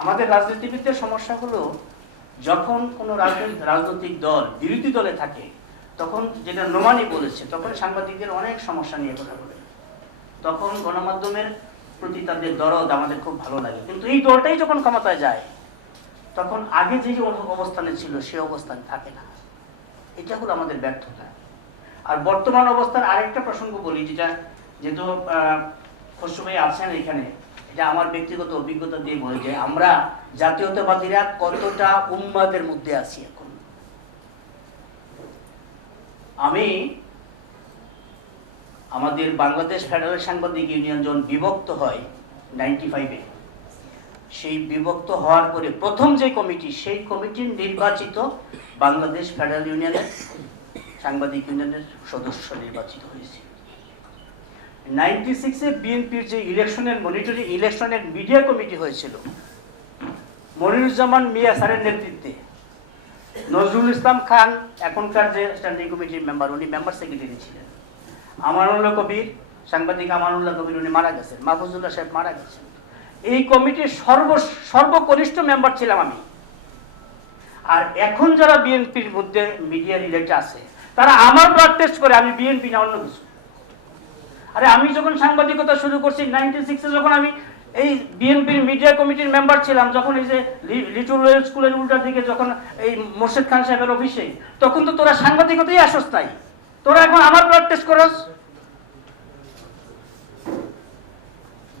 আমাদের রাজনীতিবিদদের সমস্যা হলো, যখন কোনো রাজনৈতিক দল বিরোধী দলে থাকে, তখন যেটা নোমানি বলেছে, তখন সাংবাদিকদের অনেক সমস্যা নিয়ে কথা বলে, তখন গণমাধ্যমের প্রতি তাদের দরদ আমাদের খুব ভালো লাগে। কিন্তু এই দলটাই যখন ক্ষমতায় যায়, তখন আগে যে অবস্থানে ছিল সে অবস্থান থাকে না। এটা হলো আমাদের ব্যর্থতা। আর বর্তমান অবস্থার আরেকটা প্রসঙ্গ বলি, যেহেতু খসরু ভাই আছেন এখানে, এটা আমার ব্যক্তিগত অভিজ্ঞতা দিয়ে বলে যে আমরা জাতীয়তাবাদীরা কতটা উম্মাদের মধ্যে আছি এখন। আমি আমাদের বাংলাদেশ ফেডারেল সাংবাদিক ইউনিয়ন যখন বিভক্ত হয় 95-এ, সেই বিভক্ত হওয়ার পরে প্রথম যে কমিটি, সেই কমিটির নির্বাচিত বাংলাদেশ ফেডারেল ইউনিয়নের সাংবাদিক ইউনিয়নের সদস্য নির্বাচিত হয়েছে। 96-এ বিএনপির যে মনিটরিং ইলেকশনের মিডিয়া কমিটি হয়েছিল, মনিরুজ্জামান মিয়া স্যারের নেতৃত্বে, নজরুল ইসলাম খান এখনকার যে স্ট্যান্ডিং কমিটির মেম্বার, উনি মেম্বার সেক্রেটারি ছিলেন। আমানুল্লাহ কবির, সাংবাদিক আমানুল্লাহ কবির, উনি মারা গেছেন। মাহফুজুল্লাহ সাহেব মারা গেছেন। এই কমিটির সর্বকনিষ্ঠ মেম্বার ছিলাম আমি। আর এখন যারা বিএনপির মধ্যে মিডিয়া রিলেটেড আছে, তারা আমার ব্লাড টেস্ট করে আমি বিএনপি না অন্য কিছু। আরে আমি যখন সাংবাদিকতা শুরু করছি 96-এ, যখন আমি এই বিএনপির মিডিয়া কমিটির মেম্বার ছিলাম, যখন এই যে লিটল ওয়েল স্কুলের উল্টার দিকে যখন এই মোর্শেদ খান সাহেবের অফিসে, তখন তো তোরা সাংবাদিকতাই আসস নাই, তোরা এখন আমার ব্লাড টেস্ট করস।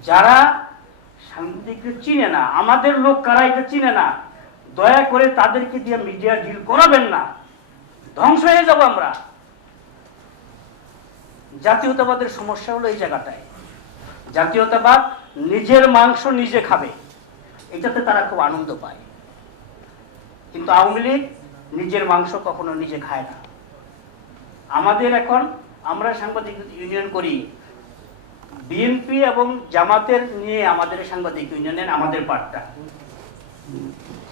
যারা সাংবাদিকদের চিনে না, আমাদের লোক কারা এটা চিনে না, দয়া করে তাদেরকে দিয়ে মিডিয়া ডিল করাবেন না, ধ্বংস হয়ে যাব আমরা। জাতীয়তাবাদের সমস্যা হলো এই জায়গাটায়। জাতীয়তাবাদ নিজের মাংস নিজে খাবে, এটাতে তারা খুব আনন্দ পায়। কিন্তু আওয়ামী লীগ নিজের মাংস কখনো নিজে খায় না। আমাদের এখন, আমরা সাংবাদিক ইউনিয়ন করি, বিএনপি এবং জামাতের নিয়ে আমাদের সাংবাদিক ইউনিয়নের আমাদের পার্টটা,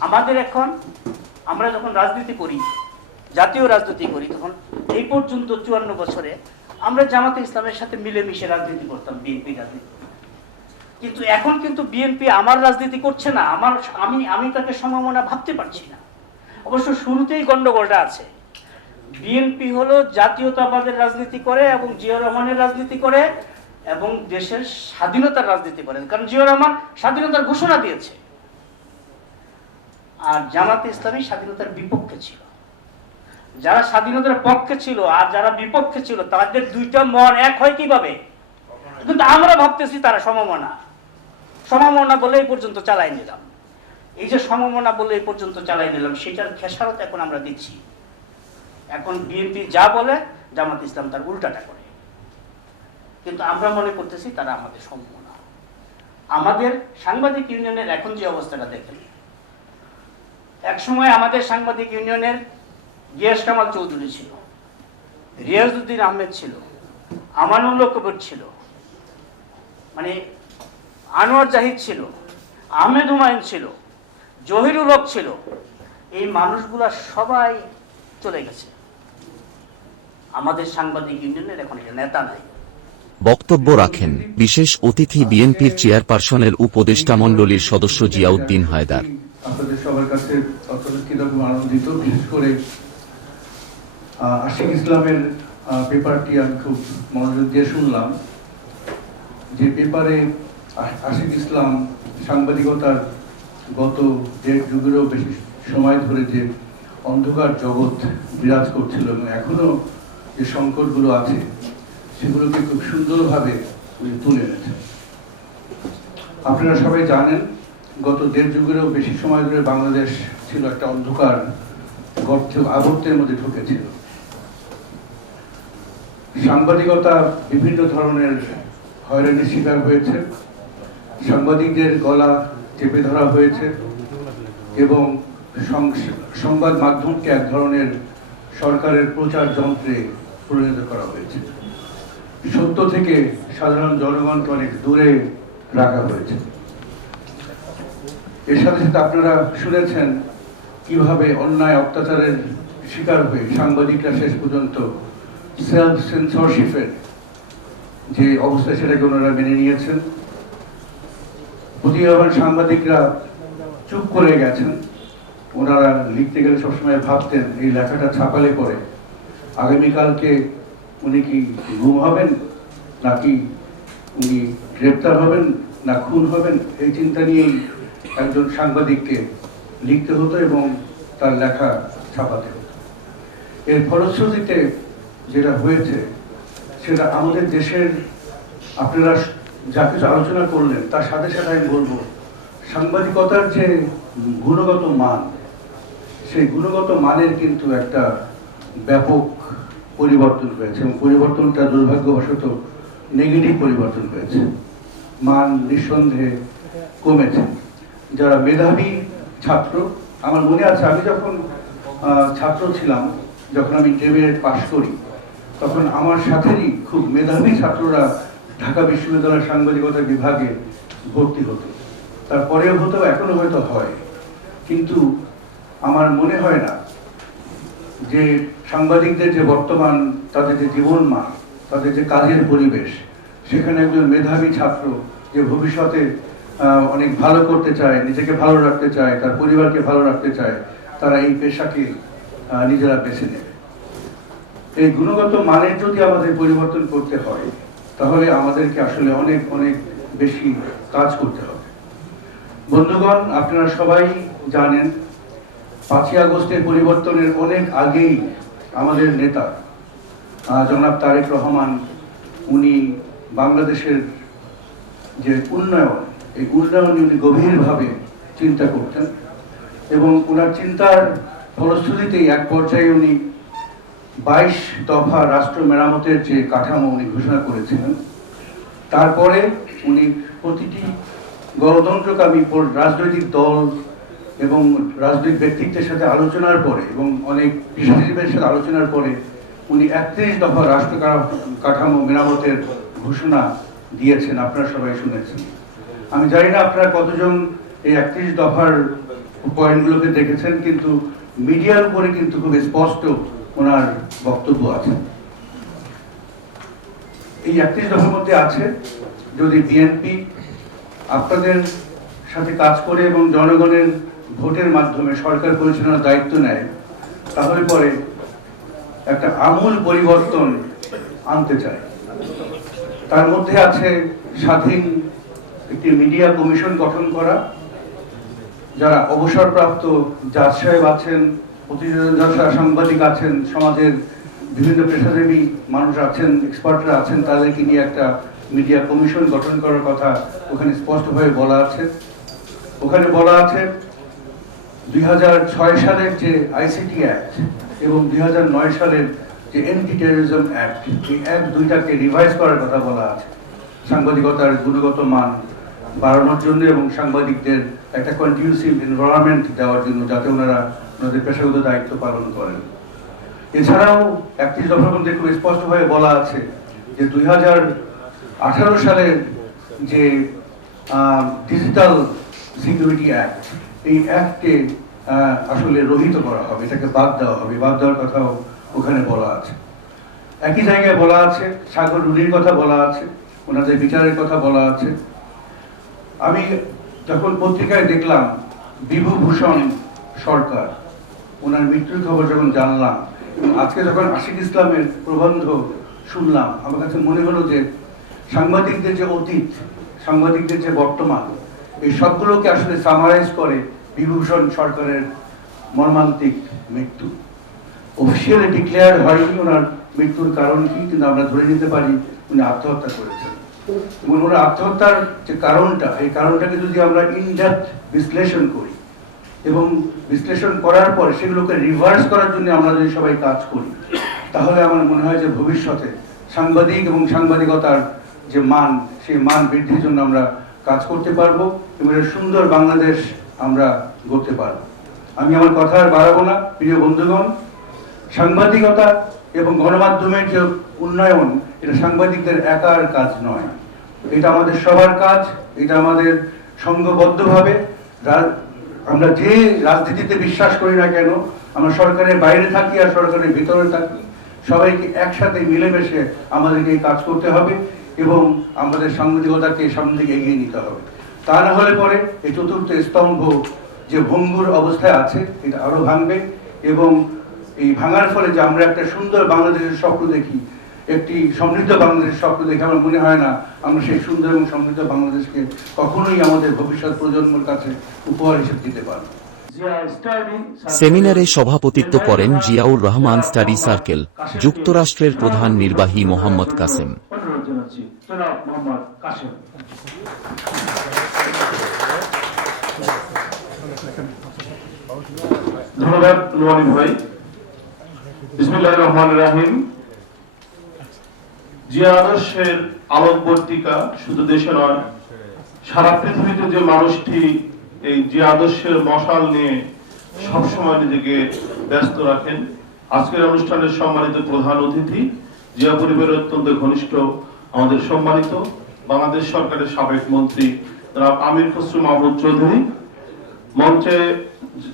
আমাদের এখন আমরা যখন রাজনীতি করি, জাতীয় রাজনীতি করি, তখন এই পর্যন্ত 54 বছরে আমরা জামাতে ইসলামের সাথে মিলেমিশে রাজনীতি করতাম, বিএনপি রাজনীতি। কিন্তু এখন কিন্তু বিএনপি আমার রাজনীতি করছে না, আমি তাকে সমমনা ভাবতে পারছি না। অবশ্য শুরুতেই গন্ডগোলটা আছে। বিএনপি হলো জাতীয়তাবাদের রাজনীতি করে এবং জিয়াউর রহমানের রাজনীতি করে এবং দেশের স্বাধীনতার রাজনীতি করেন, কারণ জিয়াউর রহমান স্বাধীনতার ঘোষণা দিয়েছে। আর জামাতে ইসলামী স্বাধীনতার বিপক্ষে ছিল। যারা স্বাধীনতার পক্ষে ছিল আর যারা বিপক্ষে ছিল, তাদের দুইটা মন এক হয় কিভাবে? কিন্তু আমরা ভাবতেছি তারা সমমনা বলে এই পর্যন্ত চালাই নিলাম। এই যে সমমনা বলে এই পর্যন্ত চালাই নিলাম, সেটার খেসারত এখন আমরা দিচ্ছি। এখন বিএনপি যা বলে, জামাত ইসলাম তার উল্টাটা করে। কিন্তু আমরা মনে করতেছি তারা আমাদের সঙ্গ না। আমাদের সাংবাদিক ইউনিয়নের এখন যে অবস্থাটা দেখেন, একসময় আমাদের সাংবাদিক ইউনিয়নের গিয়াস কামাল চৌধুরী ছিল, রিয়াজউদ্দিন আহমেদ ছিল, আমানুল্লাহ কবির ছিল, মানে আনোয়ার জাহিদ ছিল, আহমেদ হুমায়ুন ছিল, জহিরুল হক ছিল। এই মানুষগুলা সবাই চলে গেছে। আমাদের সাংবাদিক ইউনিয়নের এখন একটা নেতা নাই। বক্তব্য রাখেন বিশেষ অতিথি বিএনপির চেয়ারপারসনের উপদেষ্টা মণ্ডলীর সদস্য জিয়াউদ্দিন হায়দার। আপনাদের সবার কাছে অত্যন্ত কৃতজ্ঞ, আনন্দিত। বিশেষ করে আশিক ইসলামের পেপারটি আমি খুব মনোযোগ দিয়ে শুনলাম। যে পেপারে আশিক ইসলাম সাংবাদিকতার গত 1.5 যুগেরও বেশি সময় ধরে যে অন্ধকার জগৎ বিরাজ করছিল এবং এখনো যে সংকটগুলো আছে সেগুলোকে খুব সুন্দরভাবে তুলে এনেছে। আপনারা সবাই জানেন, গত 1.5 যুগেরও বেশি সময় ধরে বাংলাদেশ ছিল একটা অন্ধকার আবর্তের মধ্যে ঢুকেছিল। সাংবাদিকতা বিভিন্ন ধরনের হয়রানির শিকার হয়েছে, সাংবাদিকদের গলা চেপে ধরা হয়েছে এবং সংবাদ মাধ্যমকে এক ধরনের সরকারের প্রচার যন্ত্রে পরিণত করা হয়েছে। সত্য থেকে সাধারণ জনগণকে অনেক দূরে রাখা হয়েছে। এর সাথে সাথে আপনারা শুনেছেন কিভাবে অন্যায় অত্যাচারের শিকার হয়ে সাংবাদিকরা শেষ পর্যন্ত সেলফ সেন্সরশিপের যে অবস্থা সেটাকে ওনারা মেনে নিয়েছেন। প্রতিভাবান সাংবাদিকরা চুপ করে গেছেন। ওনারা লিখতে গেলে সবসময় ভাবতেন এই লেখাটা ছাপালে পরে আগামীকালকে উনি কি গুম হবেন, নাকি উনি গ্রেপ্তার হবেন, না খুন হবেন, এই চিন্তা নিয়েই একজন সাংবাদিককে লিখতে হতো এবং তার লেখা ছাপাতে হতো। এর ফলশ্রুতিতে যেটা হয়েছে সেটা আমাদের দেশের, আপনারা যা কিছু আলোচনা করলেন তার সাথে সাথে আমি বলবো, সাংবাদিকতার যে গুণগত মান, সেই গুণগত মানের কিন্তু একটা ব্যাপক পরিবর্তন হয়েছে এবং পরিবর্তনটা দুর্ভাগ্যবশত নেগেটিভ পরিবর্তন হয়েছে। মান নিঃসন্দেহে কমেছে। যারা মেধাবী ছাত্র, আমার মনে আছে আমি যখন ছাত্র ছিলাম, যখন আমি ইন্টারমিডিয়েট পাশ করি, তখন আমার সাথেরই খুব মেধাবী ছাত্ররা ঢাকা বিশ্ববিদ্যালয়ের সাংবাদিকতা বিভাগে ভর্তি হতো। তারপরেও হতো, এখনো হয়তো হয়, কিন্তু আমার মনে হয় না যে সাংবাদিকদের যে বর্তমান তাদের যে জীবন মান, তাদের যে কাজের পরিবেশ, সেখানে একজন মেধাবী ছাত্র যে ভবিষ্যতে অনেক ভালো করতে চায়, নিজেকে ভালো রাখতে চায়, তার পরিবারকে ভালো রাখতে চায়, তারা এই পেশাকে নিজেরা বেছে নেবে। এই গুণগত মানের যদি আমাদের পরিবর্তন করতে হয়, তাহলে আমাদেরকে আসলে অনেক অনেক বেশি কাজ করতে হবে। বন্ধুগণ, আপনারা সবাই জানেন 5ই আগস্টের পরিবর্তনের অনেক আগেই আমাদের নেতা জনাব তারেক রহমান, উনি বাংলাদেশের যে উন্নয়ন, এই উন্নয়ন উনি গভীরভাবে চিন্তা করতেন এবং ওনার চিন্তার ফলশ্রুতিতেই এক পর্যায়ে উনি 22 দফা রাষ্ট্র মেরামতের যে কাঠামো উনি ঘোষণা করেছিলেন। তারপরে উনি প্রতিটি গণতন্ত্রকামী রাজনৈতিক দল এবং রাজনৈতিক ব্যক্তিত্বের সাথে আলোচনার পরে এবং অনেক পেশাজীবীদের সাথে আলোচনার পরে উনি 31 দফা রাষ্ট্র কাঠামো মেরামতের ঘোষণা দিয়েছেন। আপনারা সবাই শুনেছেন। আমি জানি না আপনারা কতজন এই 31 দফার পয়েন্টগুলোকে দেখেছেন, কিন্তু মিডিয়ার উপরে কিন্তু খুব স্পষ্ট ওনার বক্তব্য আছে। এই 31 দফার মধ্যে আছে, যদি বিএনপি আপনাদের সাথে কাজ করে এবং জনগণের ভোটের মাধ্যমে সরকার পরিচালনার দায়িত্ব নেয়, তাহলে পরে একটা আমূল পরিবর্তন আনতে চায়। তার মধ্যে আছে স্বাধীন একটি মিডিয়া কমিশন গঠন করা, যারা অবসরপ্রাপ্ত জাজ সাহেব আছেন, প্রতিনিধি সাংবাদিক আছেন, সমাজের বিভিন্ন পেশাজীবী মানুষ আছেন, এক্সপার্টরা আছেন, তাদেরকে নিয়ে একটা মিডিয়া কমিশন গঠন করার কথা ওখানে স্পষ্টভাবে বলা আছে। ওখানে বলা আছে 2006 সালের যে আইসিটি অ্যাক্ট এবং 2009 সালের যে অ্যান্টি টেররিজম অ্যাক্ট, এই অ্যাক্ট দুইটাকে রিভাইজ করার কথা বলা আছে সাংবাদিকতার গুণগত মান বাড়ানোর জন্য এবং সাংবাদিকদের একটা কন্টিনিউসিভ এনভায়রনমেন্ট দেওয়ার জন্য, যাতে ওনারা ওনাদের পেশাগত দায়িত্ব পালন করেন। এছাড়াও 31 দফার মধ্যে খুব স্পষ্টভাবে বলা আছে যে 2018 সালের যে ডিজিটাল সিকিউরিটি অ্যাক্ট, এই অ্যাক্টকে আসলে রহিত করা হবে, এটাকে বাদ দেওয়া হবে, বাদ দেওয়ার কথাও ওখানে বলা আছে। একই জায়গায় বলা আছে সাগর রুলির কথা বলা আছে, ওনাদের বিচারের কথা বলা আছে। আমি যখন পত্রিকায় দেখলাম বিভূভূষণ সরকার, ওনার মৃত্যুর খবর যখন জানলাম এবং আজকে যখন আশিক ইসলামের প্রবন্ধ শুনলাম, আমার কাছে মনে হলো যে সাংবাদিকদের যে অতীত, সাংবাদিকদের যে বর্তমান, এই সবগুলোকে আসলে সামারাইজ করে বিভূষণ সরকারের মর্মান্তিক মৃত্যু। অফিসিয়ালি ডিক্লেয়ার হয়নি ওনার মৃত্যুর কারণ কি, কিন্তু আমরা ধরে নিতে পারি উনি আত্মহত্যা করেছেন। এবং ওনার আত্মহত্যার যে কারণটা, এই কারণটাকে যদি আমরা ইনডেপথ বিশ্লেষণ করি এবং বিশ্লেষণ করার পর সেগুলোকে রিভার্স করার জন্য আমরা যদি সবাই কাজ করি, তাহলে আমার মনে হয় যে ভবিষ্যতে সাংবাদিক এবং সাংবাদিকতার যে মান, সেই মান বৃদ্ধির জন্য আমরা কাজ করতে পারবো এবং একটা সুন্দর বাংলাদেশ আমরা গড়তে পারবো। আমি আমার কথা আর বাড়াবো না। প্রিয় বন্ধুগণ, সাংবাদিকতা এবং গণমাধ্যমের যে উন্নয়ন, এটা সাংবাদিকদের একার কাজ নয়, এটা আমাদের সবার কাজ। এটা আমাদের সংঘবদ্ধভাবে, আমরা যে রাজনীতিতে বিশ্বাস করি না কেন, আমরা সরকারের বাইরে থাকি আর সরকারের ভিতরে থাকি, সবাইকে একসাথে মিলেমিশে আমাদেরকে এই কাজ করতে হবে এবং আমাদের সাংবাদিকতাকে সামনের দিকে এগিয়ে নিতে হবে। তা না হলে পরে এই চতুর্থ স্তম্ভ যে ভঙ্গুর অবস্থায় আছে, এটা আরো ভাঙবে এবং এই ভাঙার ফলে যে আমরা একটা সুন্দর বাংলাদেশের স্বপ্ন দেখি, একটি সমৃদ্ধ বাংলাদেশের স্বপ্ন দেখে, আমার মনে হয় না আমরা সেই সুন্দর এবং সমৃদ্ধ বাংলাদেশকে কখনোই আমাদের ভবিষ্যৎ প্রজন্মের কাছে উপহার হিসেবে দিতে পারবো। সেমিনারে সভাপতিত্ব করেন জিয়াউর রহমান স্টাডি সার্কেল, যুক্তরাষ্ট্রের প্রধান নির্বাহী মোহাম্মদ কাসেম। অনুরোধ জানাচ্ছি জনাব মোহাম্মদ কাসেম। ধন্যবাদ নোয়ানি ভাই। বিসমিল্লাহির রহমানির রহিম। জিয়া আদর্শের আলোকবর্তিকা শুধু দেশে নয়, সারা পৃথিবীতে যে মানুষটি এই জিয়া আদর্শের মশাল নিয়ে সবসময় নিজেকে ব্যস্ত রাখেন, আজকের অনুষ্ঠানের সম্মানিত প্রধান অতিথি, জিয়া পরিবারের অত্যন্ত ঘনিষ্ঠ আমাদের সম্মানিত বাংলাদেশ সরকারের সাবেক মন্ত্রী জনাব আমির খসরু মাহমুদ চৌধুরী, মঞ্চে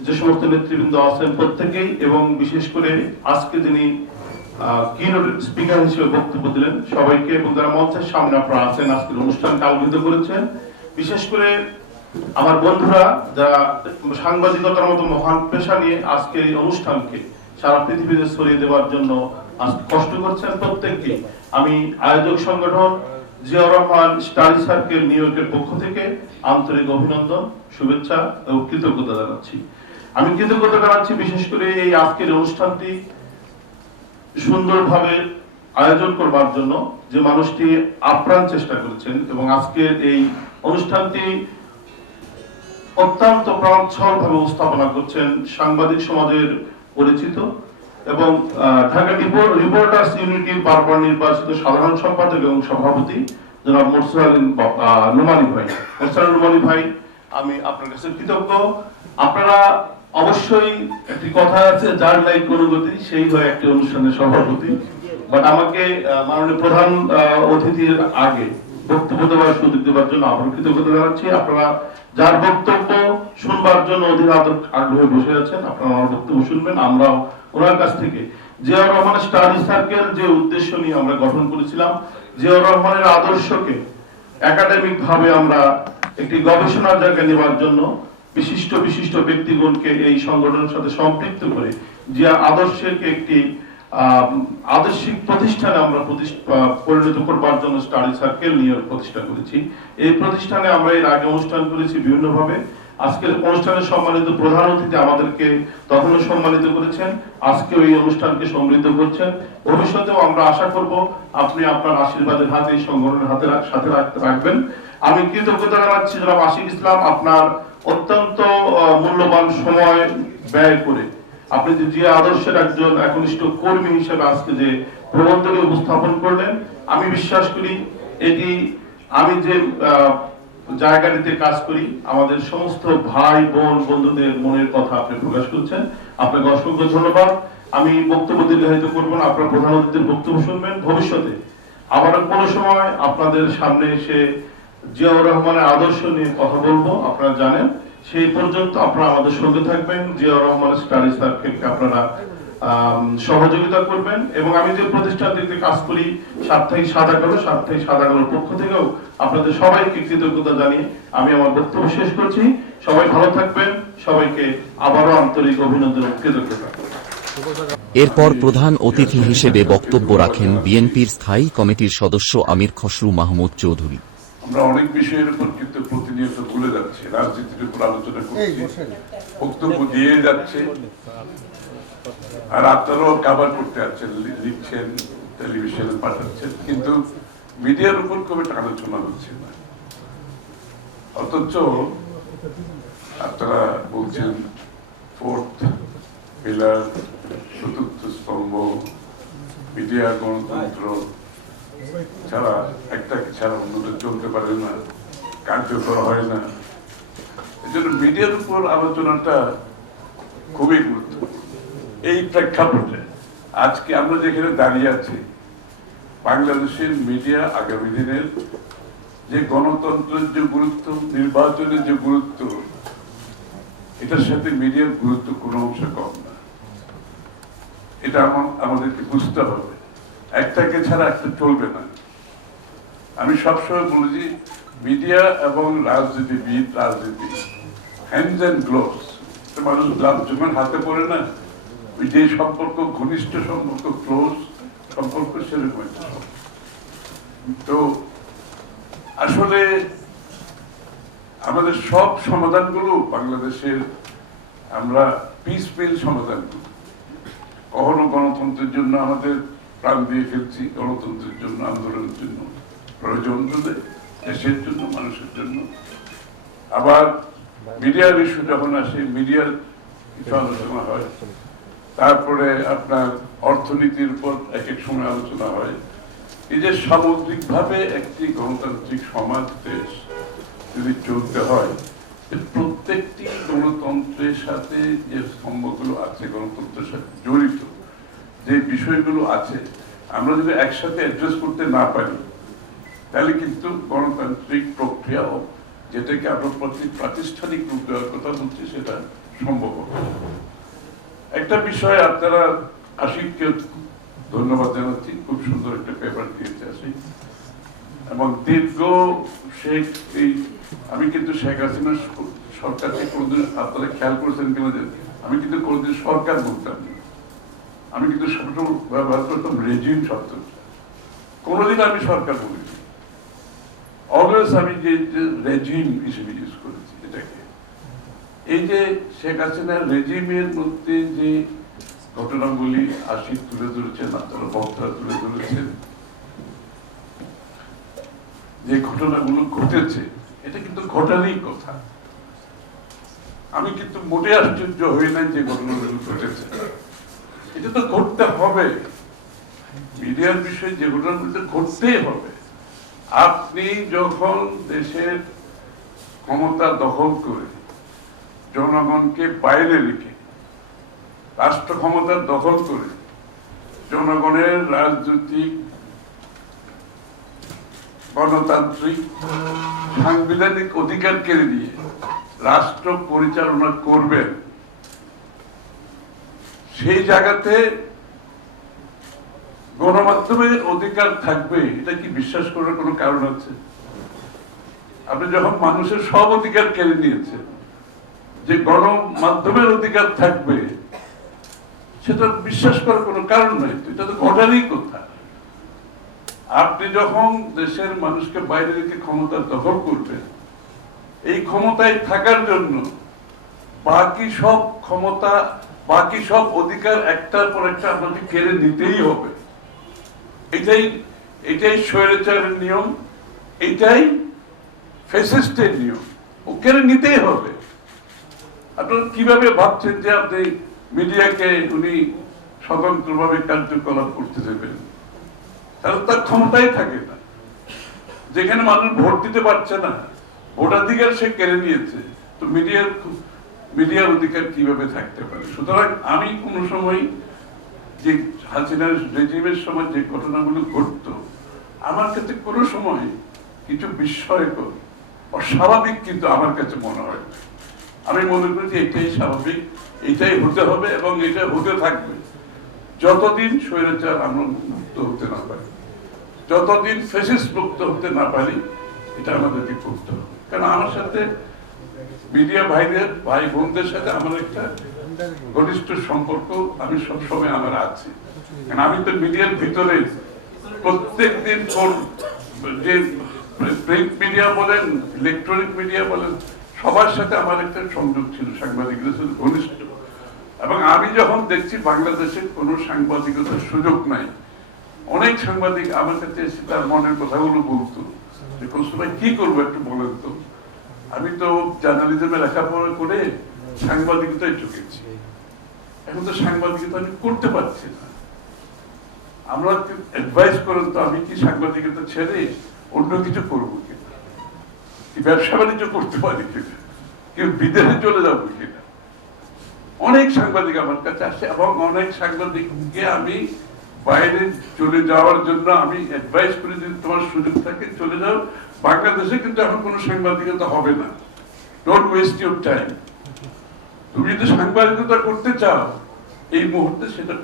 যে সমস্ত নেতৃবৃন্দ আছেন প্রত্যেকেই, এবং বিশেষ করে আজকে যিনি কিনোট স্পিকার হিসেবে বক্তব্য দিলেন সবাইকে, এবং যারা মঞ্চের সামনে আপনারা আছেন আজকের অনুষ্ঠানকে আলোকিত করেছেন, বিশেষ করে আমার বন্ধুরা যারা সাংবাদিকতার মতো মহান পেশা নিয়ে আজকে এই অনুষ্ঠানকে সারা পৃথিবীতে ছড়িয়ে দেওয়ার জন্য আজকে কষ্ট করছেন, প্রত্যেককে আমি আয়োজক সংগঠন Ziaur Rahman study circle new ইয়র্কের পক্ষ থেকে আন্তরিক অভিনন্দন, শুভেচ্ছা এবং কৃতজ্ঞতা জানাচ্ছি। আমি কৃতজ্ঞতা জানাচ্ছি বিশেষ করে এই আজকের অনুষ্ঠানটি সুন্দরভাবে আয়োজন করবার জন্য যে মানুষটি আপ্রাণ চেষ্টা করেছেন, এবং আজকের এই অনুষ্ঠানটি অত্যন্ত প্রাণোচ্ছল ভাবে উপস্থাপনা করছেন সাংবাদিক সমাজের পরিচিত এবং ঢাকা রিপোর্টার্স ইউনিটির বারবার নির্বাচিত সাধারণ সম্পাদক এবং সভাপতি জনাব মোরসাল নোমানী ভাই। মোরসাল নোমানী ভাই, আমি আপনার কাছে কৃতজ্ঞ। আপনারা অবশ্যই একটি কথা আছে, যার লাইক অনুগতি সেই হয় একটি অনুষ্ঠানের সভাপতি, বাট আমাকে মাননীয় প্রধান অতিথির আগে বক্তব্য দেওয়ার সুযোগ দেওয়ার জন্য আপনার কৃতজ্ঞতা জানাচ্ছি। আপনারা যার বক্তব্য শুনবার জন্য অধীর আগ্রহে বসে আছেন, আপনারা আমার বক্তব্য শুনবেন। আমরাও ওনার কাছ থেকে জিয়াউর রহমান স্টাডি সার্কেল যে উদ্দেশ্য নিয়ে আমরা গঠন করেছিলাম, জিয়াউর রহমানের আদর্শকে একাডেমিক ভাবে আমরা একটি গবেষণার জায়গায় নেওয়ার জন্য বিশিষ্ট বিশিষ্ট ব্যক্তিগণকে এই সংগঠনের সাথে সম্পৃক্ত করে জিয়া আদর্শকে একটি আদর্শিক প্রতিষ্ঠানে আমরা পরিণত করবার জন্য স্টাডি সার্কেল নিয়ে প্রতিষ্ঠা করেছি। এই প্রতিষ্ঠানে আমরা এর আগে অনুষ্ঠান করেছি বিভিন্নভাবে। আজকের অনুষ্ঠানের সম্মানিত প্রধান অতিথি আমাদেরকে তখনও সম্মানিত করেছেন, আজকে এই অনুষ্ঠানকে সমৃদ্ধ করছেন। ভবিষ্যতেও আমরা আশা করব আপনি আপনার আশীর্বাদের হাত এই সংগঠনের সাথে রাখবেন। আমি কৃতজ্ঞতা জানাচ্ছি জনাব আশিক ইসলাম, আপনার অত্যন্ত মূল্যবান সময় ব্যয় করে আপনি যে আদর্শের একজন একনিষ্ঠ কর্মী হিসেবে আজকে যে প্রবন্ধটি উপস্থাপন করলেন, আমি বিশ্বাস করি এটি আমি যে জায়গাটিতে কাজ করি আমাদের সমস্ত ভাই বোন বন্ধুদের মনের কথা আপনি প্রকাশ করছেন। আপনাকে অসংখ্য ধন্যবাদ। আমি বক্তব্য দীর্ঘায়িত করবো না, আপনার প্রধান অতিথির বক্তব্য শুনবেন। ভবিষ্যতে আবারও কোনো সময় আপনাদের সামনে এসে জিয়াউর রহমানের আদর্শ নিয়ে কথা বলবো, আপনারা জানেন। সেই পর্যন্ত আপনারা আমাদের সঙ্গে থাকবেন, জিয়াউর রহমান স্টাডি সার্কেলকে আপনারা সহযোগিতা করবেন। এবং আমি যে প্রতিষ্ঠানটিতে কাজ করি সাপ্তাহিক সাদা কালোর পক্ষ থেকেও আপনাদের সবাইকে কৃতজ্ঞতা জানিয়ে আমি আমার বক্তব্য শেষ করছি। সবাই ভালো থাকবেন, সবাইকে আবারও আন্তরিক অভিনন্দন ও কৃতজ্ঞতা। এরপর প্রধান অতিথি হিসেবে বক্তব্য রাখেন বিএনপির স্থায়ী কমিটির সদস্য আমির খসরু মাহমুদ চৌধুরী। আমরা অনেক বিষয়ের উপর কিন্তু প্রতিনিয়ত ভুলে যাচ্ছি, রাজনীতির উপর আলোচনা করছি, বক্তব্য দিয়ে যাচ্ছে, আর আপনারাও কভার করতে যাচ্ছেন, লিখছেন, টেলিভিশনে পাঠাচ্ছেন, কিন্তু মিডিয়ার উপর খুব একটা আলোচনা হচ্ছে না। অথচ আপনারা বলছেন ফোর্থ পিলার, চতুর্থ স্তম্ভ, মিডিয়া, গণতন্ত্র ছাড়া একটাকে ছাড়া অন্যটা চলতে পারে না, কার্যকর হয় না। এই জন্য মিডিয়ার উপর আলোচনাটা খুবই গুরুত্বপূর্ণ। এই প্রেক্ষাপটে আজকে আমরা যেখানে দাঁড়িয়ে আছি, বাংলাদেশের মিডিয়া আগামী দিনের যে গণতন্ত্রের যে গুরুত্ব, নির্বাচনের যে গুরুত্ব, এটার সাথে মিডিয়ার গুরুত্ব কোনো অংশে কম না। এটা আমাদেরকে বুঝতে হবে, একটাকে ছাড়া একটা চলবে না। আমি সবসময় বলেছি মিডিয়া এবং রাজনীতিবিদ, রাজনীতি হ্যান্ডস অ্যান্ড গ্লোভস। মানুষ গ্লাভস যখন হাতে পড়ে না, ওই যে সম্পর্ক, ঘনিষ্ঠ সম্পর্ক, ক্লোজ সম্পর্ক, সেরকম একটা সম্পর্ক। তো আসলে আমাদের সব সমাধানগুলো বাংলাদেশের আমরা পিসফুল সমাধান করি। কখনো গণতন্ত্রের জন্য আমাদের প্রাণ দিয়ে ফেলছি, গণতন্ত্রের জন্য, আন্দোলনের জন্য, প্রয়োজন হলে দেশের জন্য, মানুষের জন্য। আবার মিডিয়ার ইস্যু যখন আসে, মিডিয়ার কিছু আলোচনা হয়, তারপরে আপনার অর্থনীতির উপর এক এক সময় আলোচনা হয়। এই যে সামগ্রিকভাবে একটি গণতান্ত্রিক সমাজ, দেশ যদি চলতে হয়, প্রত্যেকটি গণতন্ত্রের সাথে যে স্তম্ভগুলো আছে, গণতন্ত্রের সাথে জড়িত যে বিষয়গুলো আছে, আমরা যদি একসাথে অ্যাড্রেস করতে না পারি, তাহলে কিন্তু গণতান্ত্রিক প্রক্রিয়া, যেটাকে আমরা প্রাতিষ্ঠানিক রূপ দেওয়ার কথা বলছি, সেটা সম্ভব হবে। একটা বিষয় আপনারা আশিককে ধন্যবাদ জানাচ্ছি, খুব সুন্দর একটা পেপার দিয়েছে আশিক। এবং দীর্ঘ আমি কিন্তু শেখ হাসিনা সরকারকে কোনদিন, আপনারা খেয়াল করেছেন কিনা, আমি কিন্তু কোনদিন সরকার বলতাম না, আমি কিন্তু সবসময় ব্যবহার করতাম রেজিম শব্দ। কোনদিন আমি সরকার বলিনি, অলওয়েজ আমি যে রেজিম হিসেবে ইউজ করেছি এটাকে। এই যে শেখ হাসিনার রেজিমের মধ্যে যে ঘটনাগুলি আশিক তুলে ধরেছেন, আপনারা বক্তারা তুলে ধরেছেন, যে ঘটনাগুলো ঘটেছে, এটা কিন্তু ঘটারই কথা। আমি কিন্তু মোটে আশ্চর্য হই নাই যে ঘটনাগুলো ঘটেছে, এটা তো ঘটতে হবে। মিডিয়ার বিষয়ে যে ঘটনাগুলো ঘটতেই হবে। আপনি যখন দেশের ক্ষমতা দখল করে জনগণকে বাইরে রেখে, রাষ্ট্র ক্ষমতা দখল করে জনগণের রাজনৈতিক, গণতান্ত্রিক, সাংবিধানিক অধিকার কেড়ে নিয়ে রাষ্ট্র পরিচালনা করবেন, সেই জায়গাতে গণমাধ্যমের অধিকার থাকবে, এটা কি বিশ্বাস করার কোনো কারণ আছে? আপনি যখন মানুষের সব অধিকার কেড়ে নিয়েছেন, যে গণমাধ্যমের অধিকার থাকবে, সেটা বিশ্বাস করার কোনো কারণ নাই। এটা তো ঘটারই কথা। আপনি যখন দেশের মানুষকে বাইরে রেখে ক্ষমতা দখল করবেন, এই ক্ষমতায় থাকার জন্য বাকি সব ক্ষমতা, বাকি সব অধিকার একটার পর একটা আপনাকে কেড়ে নিতেই হবে। এটাই স্বৈরাচারের নিয়ম, এটাই ফ্যাসিস্টের নিয়ম, ও কেড়ে নিতেই হবে। আপনারা কিভাবে ভাবছেন যে আপনি মিডিয়াকে উনি স্বতন্ত্রভাবে কার্যকলাপ করতে দেবেন, তাহলে তার ক্ষমতাই থাকে না। যেখানে মানুষ ভোট দিতে পারছে না, ভোটাধিকার সে কেড়ে নিয়েছে, তো মিডিয়ার অধিকার কিভাবে থাকতে পারে? সুতরাং আমি কোন সময় যে হাসিনার রেজিমের সময় যে ঘটনাগুলো ঘটতো, আমার কাছে কোনো সময় কিছু বিস্ময়কর অস্বাভাবিক কিন্তু আমার কাছে মনে হয় না। আমি মনে করি যে এটাই স্বাভাবিক, এটাই হতে হবে এবং এটা হতে থাকবে যতদিন স্বৈরাচার আমরা মুক্ত হতে না পারি, যতদিন ফ্যাসিস্ট মুক্ত হতে না পারি, এটা আমাদেরকে করতে হবে। কারণ আমার সাথে মিডিয়া ভাইদের, ভাই বোনদের সাথে আমার একটা ঘনিষ্ঠ সম্পর্ক আমি সবসময় আমার আছে। কারণ আমি তো মিডিয়ার ভিতরে প্রত্যেক দিন যে প্রিন্ট মিডিয়া বলেন, ইলেকট্রনিক মিডিয়া বলেন, সবার সাথে আমার একটা সংযোগ ছিল, সাংবাদিকদের সাথে ঘনিষ্ঠ। এবং আমি যখন দেখছি বাংলাদেশে কোনো সাংবাদিকতার সুযোগ নাই, অনেক সাংবাদিক আমার কাছে এসে তার মনের কথাগুলো বলতো যে কৌশল ভাই কি করবো একটু বলেন তো। আমি তো জার্নালিজমে লেখাপড়া করে সাংবাদিকতায় ঢুকেছি, এখন তো সাংবাদিকতা আমি করতে পারছি না, আমরা অ্যাডভাইস করেন তো আমি কি সাংবাদিকতা ছেড়ে অন্য কিছু করবো কিনা, কি ব্যবসা বাণিজ্য করতে পারি কিনা, কেউ বিদেশে চলে যাবো কিনা। অনেক সাংবাদিক আমার কাছে আসে এবং অনেক সাংবাদিককে আমি বাইরে চলে যাওয়ার জন্য আমি অ্যাডভাইস করি যে তোমার সুযোগ থাকে চলে যাও, বাংলাদেশে কিন্তু এখন কোনো সাংবাদিকতা হবে না, ডোন্ট ওয়েস্ট ইউর টাইম। তুমি যদি সাংবাদিকতা করতে চাও এই মুহূর্তে সেটা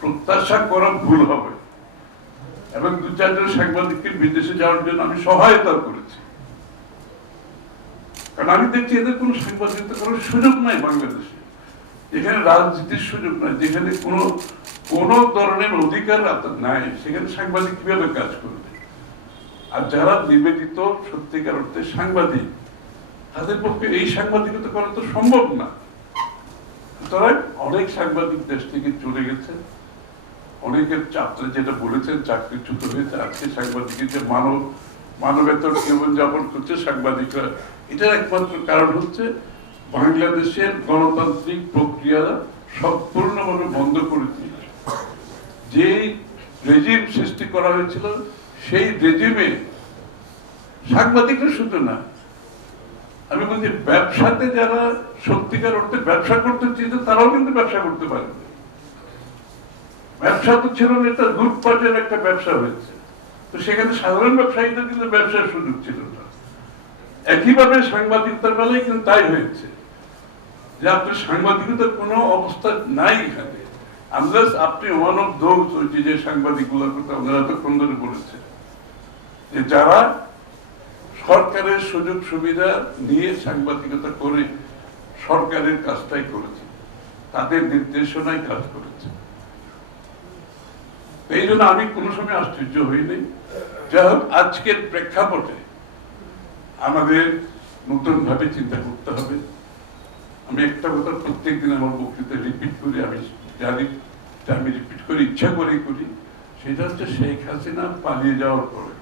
প্রত্যাশা করা ভুল হবে। এবং 2-4 জন সাংবাদিককে বিদেশে যাওয়ার জন্য আমি সহায়তা করেছি, কারণ আমি দেখছি এদের কোনো সাংবাদিকতা করার সুযোগ নাই বাংলাদেশে, যেখানে রাজনীতির সুযোগ নাই, যেখানে কোনো ধরনের অধিকার নাই, সেখানে সাংবাদিক কিভাবে কাজ করবে? আর যারা নিবেদিত সত্যিকার অর্থে সাংবাদিক, তাদের পক্ষে এই সাংবাদিকতা করা তো সম্ভব না। সুতরাং অনেক সাংবাদিক দেশ থেকে চলে গেছে, অনেকের চাকরি, যেটা বলেছেন চাকরিচ্যুত হয়েছে। আজকে সাংবাদিকের যে মানবেতর জীবনযাপন করছে সাংবাদিকরা, এটার একমাত্র কারণ হচ্ছে বাংলাদেশের গণতান্ত্রিক প্রক্রিয়া সম্পূর্ণভাবে বন্ধ করে দিয়েছে। যে রেজিম সৃষ্টি করা হয়েছিল সেই রেজিমে সাংবাদিকরা শুধু না, আমি বলছি ব্যবসাতে যারা সত্যিকার অর্থে ব্যবসা করতে চেয়েছে তারাও কিন্তু ব্যবসা করতে পারে। ব্যবসা তো ছিল না, এটা লুটপাটের একটা ব্যবসা হয়েছে, তো সেখানে সাধারণ ব্যবসায়ীদের কিন্তু ব্যবসার সুযোগ ছিল না। একইভাবে সাংবাদিকতার বেলায় কিন্তু তাই হয়েছে যে আপনার সাংবাদিকতার কোনো অবস্থা নাই এখানে, আনলেস আপনি ওয়ান অফ দোজ, যে সাংবাদিক গুলোর কথা ওনারা এতক্ষণ ধরে বলেছে, যে যারা সরকারের সুযোগ সুবিধা নিয়ে সাংবাদিকতা করে সরকারের কাজটাই করেছে, তাদের নির্দেশনায় কাজ করেছে। এই জন্য আমি কোনো সময় আশ্চর্য হইনি। যাই হোক, আজকের প্রেক্ষাপটে আমাদের নতুন ভাবে চিন্তা করতে হবে। আমি একটা কথা প্রত্যেকদিন আমার বক্তৃতা রিপিট করি, আমি জানি আমি রিপিট করি, ইচ্ছা করেই করি, সেটা হচ্ছে শেখ হাসিনা পালিয়ে যাওয়ার পরে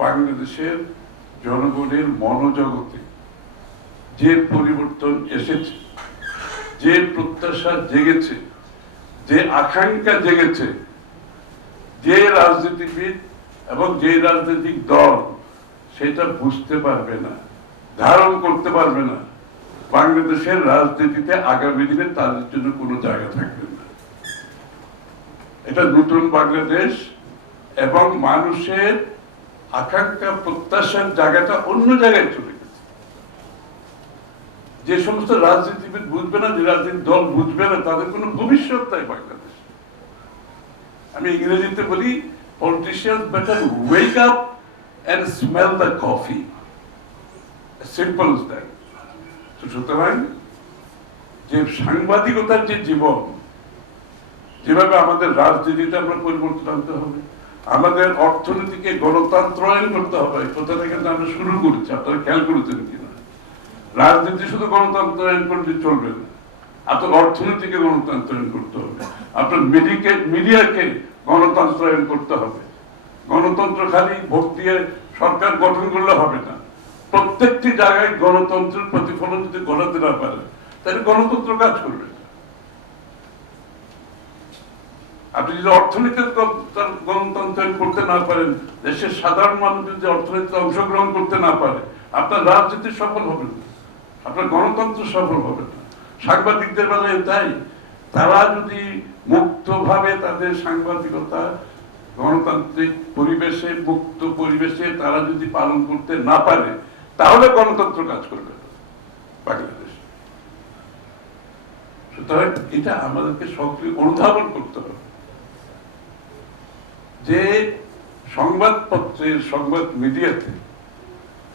বাংলাদেশের জনগণের মনোজগতে যে পরিবর্তন এসেছে, যে প্রত্যাশা জেগেছে, যে আকাঙ্ক্ষা জেগেছে, যে রাজনীতিবিদ এবং যে রাজনৈতিক দল সেটা বুঝতে পারবে না, ধারণ করতে পারবে না, বাংলাদেশের রাজনীতিতে আগামী দিনে তাদের জন্য কোনো জায়গা থাকবে না। এটা নতুন বাংলাদেশ এবং মানুষের আকাঙ্ক্ষা প্রত্যাশার জায়গাটা অন্য জায়গায় চলে গেছে। যে সমস্ত রাজনীতিবিদ বুঝবে না, যে রাজনৈতিক দল বুঝবে না, তাদের কোনো ভবিষ্যৎ নাই বাংলাদেশ। আমি ইংরেজিতে বলি, politicians better wake up and smell the coffee. As simple as that. সুতরাং যে সাংবাদিকতার যে জীবন, যেভাবে আমাদের রাজনীতিতে আমরা পরিবর্তন আনতে হবে, আমাদের অর্থনীতিকে গণতন্ত্রায়ন করতে হবে, কথাটা কিন্তু আমরা শুরু করেছি, আপনারা খেয়াল করেছেন কিনা? রাজনীতি শুধু গণতন্ত্রায়ন করলে চলবে না, আপনার অর্থনীতিকে গণতন্ত্রায়ন করতে হবে, আপনার মিডিয়াকে গণতন্ত্রায়ন করতে হবে। গণতন্ত্র খালি ভোট দিয়ে সরকার গঠন করলে হবে না, প্রত্যেকটি জায়গায় গণতন্ত্রের প্রতিফলন যদি ঘটাতে না পারে তাহলে গণতন্ত্র কাজ করবে। আপনি যদি অর্থনীতির গণতন্ত্র করতে না পারেন, দেশের সাধারণ মানুষ যদি অর্থনীতিতে অংশগ্রহণ করতে না পারে, আপনার রাজনীতি সফল হবে না, আপনার গণতন্ত্র সফল হবে না। সাংবাদিকদের বেলায় তাই, তারা যদি মুক্তভাবে তাদের সাংবাদিকতা গণতান্ত্রিক পরিবেশে, মুক্ত পরিবেশে তারা যদি পালন করতে না পারে, তাহলে গণতন্ত্র কাজ করবে বাংলাদেশ। সুতরাং এটা আমাদেরকে সক্রিয় অনুধাবন করতে হবে যে সংবাদপত্রের, সংবাদ মিডিয়াতে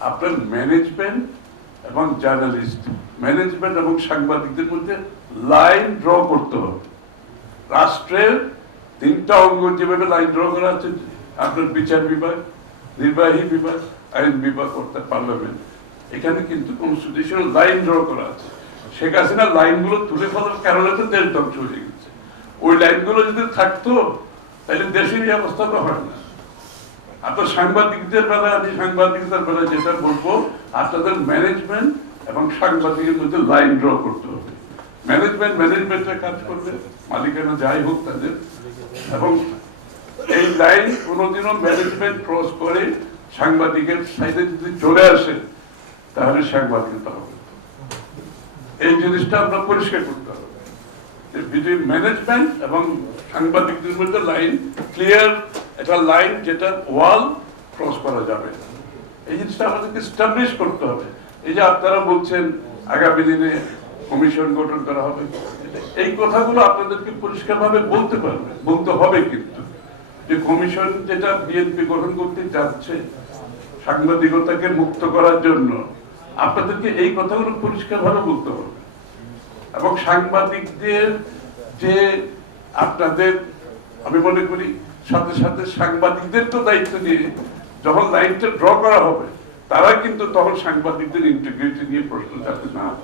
আপনার ম্যানেজমেন্ট এবং জার্নালিস্ট, ম্যানেজমেন্ট এবং সাংবাদিকদের মধ্যে লাইন ড্র করতে হবে। রাষ্ট্রের 3টা অঙ্গ যেভাবে লাইন ড্র করা আছে, আপনার বিচার বিভাগ, নির্বাহী বিভাগ, আইন বিভাগ অর্থাৎ পার্লামেন্ট, এখানে কিন্তু কনস্টিটিউশনাল লাইন ড্র করা আছে। শেখ হাসিনা লাইনগুলো তুলে ফেলার কারণে তো দেশ ধ্বংস হয়ে গেছে। ওই লাইনগুলো যদি থাকতো তাহলে দেশের এই অবস্থা তো হয় না। আপনার সাংবাদিকদের বেলা, আমি সাংবাদিকদের বেলা যেটা বলবো, আপনাদের ম্যানেজমেন্ট এবং সাংবাদিকের মধ্যে লাইন ড্র করতে হবে। ম্যানেজমেন্টের কাজ করবে, মালিকানা যাই হোক তাদের, এবং এই লাইন কোনোদিনও ম্যানেজমেন্ট ক্রস করে সাংবাদিকের সাইডে যদি চলে আসে, তাহলে সাংবাদিকতা হবে। এই জিনিসটা আমরা পরিষ্কার করতে হবে। ম্যানেজমেন্ট এবং সাংবাদিকদের মধ্যে লাইন ক্লিয়ার, একটা লাইন যেটা ওয়াল ক্রস করা যাবে, এই জিনিসটা আমাদেরকে এস্টাবলিশ করতে হবে। এই যে আপনারা বলছেন আগামী দিনে কমিশন গঠন করা হবে, এই কথাগুলো আপনাদেরকে পরিষ্কারভাবে বলতে হবে কিন্তু যে কমিশন যেটা বিএনপি গঠন করতে যাচ্ছে সাংবাদিকতাকে মুক্ত করার জন্য, আপনাদেরকে এই কথাগুলো পরিষ্কারভাবে বলতে হবে। এবং সাংবাদিকদের যে আপনাদের, আমি মনে করি সাথে সাথে সাংবাদিকদেরকেও দায়িত্ব নিয়ে যখন লাইনটা ড্র করা হবে, তারা কিন্তু তখন সাংবাদিকদের ইন্টিগ্রিটি নিয়ে প্রশ্ন যাতে না হয়,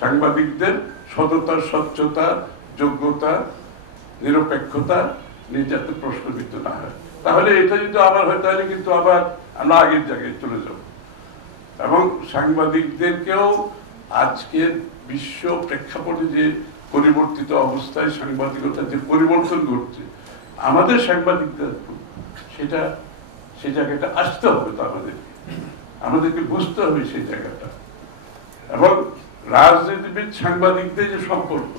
সাংবাদিকদের সততা, স্বচ্ছতা, যোগ্যতা, নিরপেক্ষতা নিয়ে যাতে প্রশ্নবিদ্ধ না হয়। তাহলে এটা যদি আবার হয়, তাহলে কিন্তু আবার আমরা আগের জায়গায় চলে যাব। এবং সাংবাদিকদেরকেও আজকের বিশ্ব প্রেক্ষাপটে যে পরিবর্তিত অবস্থায় সাংবাদিকতার যে পরিবর্তন ঘটছে, আমাদের সাংবাদিকদের সেটা সেই জায়গাটা আসতে হবে। তো আমাদেরকে বুঝতে হবে সেই জায়গাটা। এবং রাজনীতিবিদ সাংবাদিকদের যে সম্পর্ক,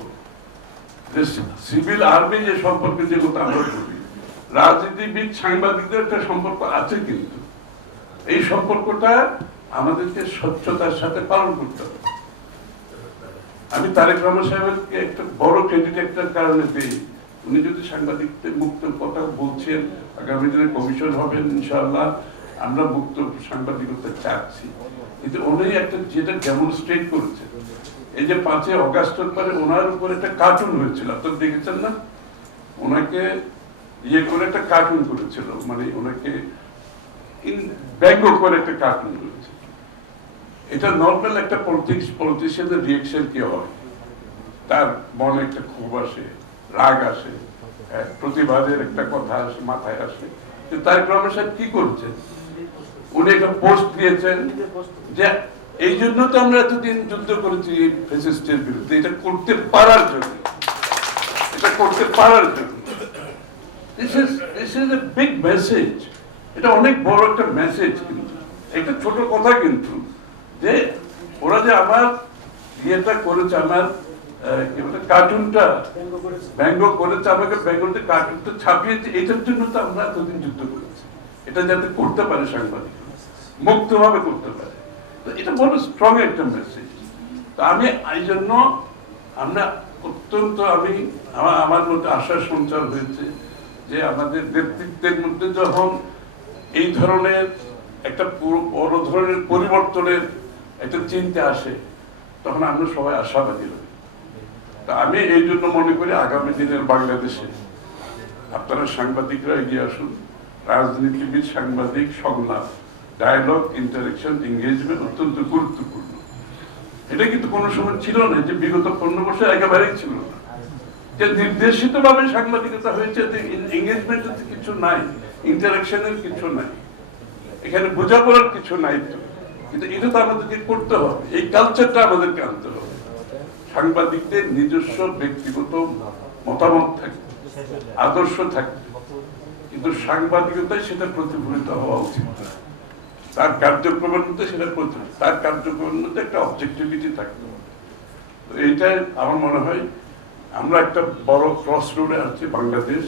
যে সিভিল আর্মি যে সম্পর্ক, যে কথা আমরা বলি, রাজনীতিবিদ সাংবাদিকদের একটা সম্পর্ক আছে, কিন্তু এই সম্পর্কটা আমাদেরকে স্বচ্ছতার সাথে পালন করতে হবে। আমি তারেক রহমান সাহেবকে একটা বড় ক্রেডিট একটা কারণে পেয়ে, উনি যদি সাংবাদিকদের মুক্ত কথা বলছেন, আগামী দিনে কমিশন হবেন ইনশাআল্লাহ, আমরা মুক্ত সাংবাদিকতা চাচ্ছি, কিন্তু উনি একটা যেটা ডেমনস্ট্রেট করেছেন, এই যে 5 অগাস্টের পরে ওনার উপর একটা কার্টুন হয়েছিল, আপনারা দেখেছেন না? ওনাকে ইয়ে করে একটা কার্টুন করেছিল, মানে ওনাকে ব্যঙ্গ করে একটা কার্টুন করেছে। এটা নর্মাল একটা পলিটিশিয়ানের রিয়েকশন কি হয়, তার মনে একটা ক্ষোভ আসে, রাগ আসে, প্রতিবাদের একটা কথা আসে, মাথায় আসে। তারেক রহমান সাহেব কি করছেন, উনি একটা পোস্ট দিয়েছেন যে এই জন্য তো আমরা এতদিন যুদ্ধ করেছি ফ্যাসিস্টের বিরুদ্ধে, এটা করতে পারার জন্য, এটা করতে পারার জন্য। This is a big message. এটা অনেক বড় একটা মেসেজ, কিন্তু একটা ছোট কথা, কিন্তু যে ওরা যে আমার ইয়েটা করেছে, আমার কার্টুনটা ব্যঙ্গ করেছে, আমাকে ব্যঙ্গতে কার্টুনটা ছাপিয়েছে, এটার জন্য তো আমরা এতদিন যুদ্ধ করেছি, এটা যাতে করতে পারে সাংবাদিক, মুক্তভাবে করতে পারে। তো এটা বড় স্ট্রং একটা মেসেজ। তো আমি এই জন্য আমরা অত্যন্ত, আমার মধ্যে আশা সঞ্চার হয়েছে যে আমাদের নেতৃত্বের মধ্যে যখন এই ধরনের একটা বড় ধরনের পরিবর্তনের একটা চিন্তা আসে, তখন আমরা সবাই আশাবাদী হই। তা আমি এই জন্য মনে করি আগামী দিনের বাংলাদেশে আপনারা সাংবাদিকরা এগিয়ে আসুন। রাজনীতিবিদ সাংবাদিক সংলাপ, ডায়ালগ, ইন্টারেকশন, এঙ্গেজমেন্ট অত্যন্ত গুরুত্বপূর্ণ। এটা কিন্তু কোনো সময় ছিল না, যে বিগত 15 বছর একেবারেই ছিল না, যে নির্দেশিত ভাবে সাংবাদিকতা হয়েছে, এঙ্গেজমেন্টের কিছু নাই, ইন্টারেকশনের কিছু নাই, এখানে বোঝাপড়ার কিছু নাই। তো কিন্তু এটা তো আমাদেরকে করতে হবে, এই কালচারটা আমাদেরকে আনতে হবে। সাংবাদিকদের নিজস্ব ব্যক্তিগত মতামত থাকবে, আদর্শ থাকবে, কিন্তু সাংবাদিকতায় সেটা প্রতিফলিত হওয়া উচিত না। তার কার্যক্রমের মধ্যে সেটা তার কার্যক্রমের মধ্যে একটা অবজেক্টিভিটি থাকবে। তো এইটাই আমার মনে হয় আমরা একটা বড় ক্রস রোডে আছি বাংলাদেশ।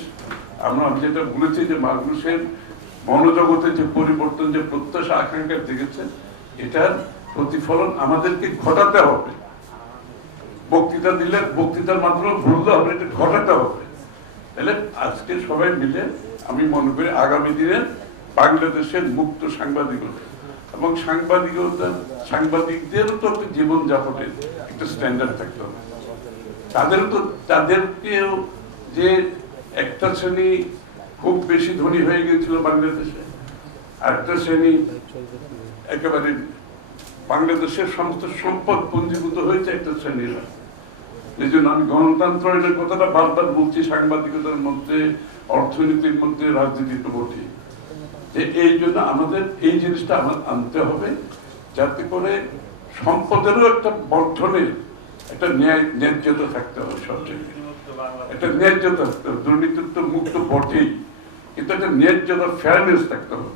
আমি যেটা বলেছি যে মানুষের মনোজগতে যে পরিবর্তন, যে প্রত্যাশা আকাঙ্ক্ষা দেখেছে, এটার প্রতিফলন আমাদেরকে ঘটাতে হবে। বক্তৃতা দিলে বক্তৃতার মাধ্যমে ভুলতে হবে, এটা ঘটাতে হবে। তাহলে আজকে সবাই মিলে আমি মনে করি আগামী দিনে বাংলাদেশের মুক্ত সাংবাদিকতা এবং সাংবাদিকদেরও তো একটা জীবনযাপনের একটা স্ট্যান্ডার্ড থাকতে হবে। তাদেরকেও যে একটা শ্রেণী খুব বেশি ধনী হয়ে গেছিল বাংলাদেশে, আরেকটা শ্রেণী একেবারে বাংলাদেশের সমস্ত সম্পদ পুঞ্জীভূত হয়েছে একটা শ্রেণীর। এই জন্য আমি গণতন্ত্রের কথাটা বারবার বলছি, সাংবাদিকতার মধ্যে, অর্থনীতির মধ্যে, রাজনীতির মধ্যে, যে এই জন্য আমাদের এই জিনিসটা আমার আনতে হবে, যাতে করে সম্পদেরও একটা বর্ধনের একটা ন্যায্যতা থাকতে হবে। সবচেয়ে একটা ন্যায্যতা থাকতে হবে। দুর্নীতির তো মুক্ত বটেই, কিন্তু একটা ন্যায্যতা, ফেয়ারনেস থাকতে হবে।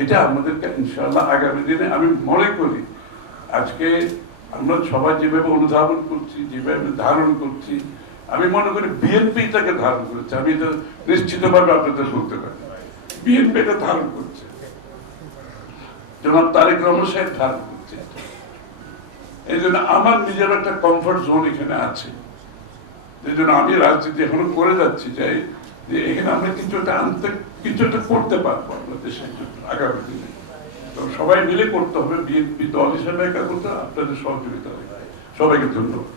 এটা আমাদেরকে ইনশাআল্লাহ আগামী দিনে আমি মনে করি আজকে আমরা সবাই যেভাবে অনুধাবন করছি, যেভাবে ধারণ করছি, আমি মনে করি বিএনপি তাকে ধারণ করেছে। আমি এটা নিশ্চিতভাবে আপনাদের বলতে পারি, বিএনপি এটা ধারণ করছে, জনাব তারেক রহমান সাহেব ধারণ করছে। এই জন্য আমার নিজের একটা কমফর্ট জোন এখানে আছে, এই জন্য আমি রাজনীতি এখনো করে যাচ্ছি, চাই যে এখানে আমরা কিছু একটা করতে পারবো আমরা দেশের জন্য আগামী দিনে। তো সবাই মিলে করতে হবে, বিএনপি দল হিসেবে একা করতে, আপনাদের সহযোগিতা হবে। সবাইকে ধন্যবাদ।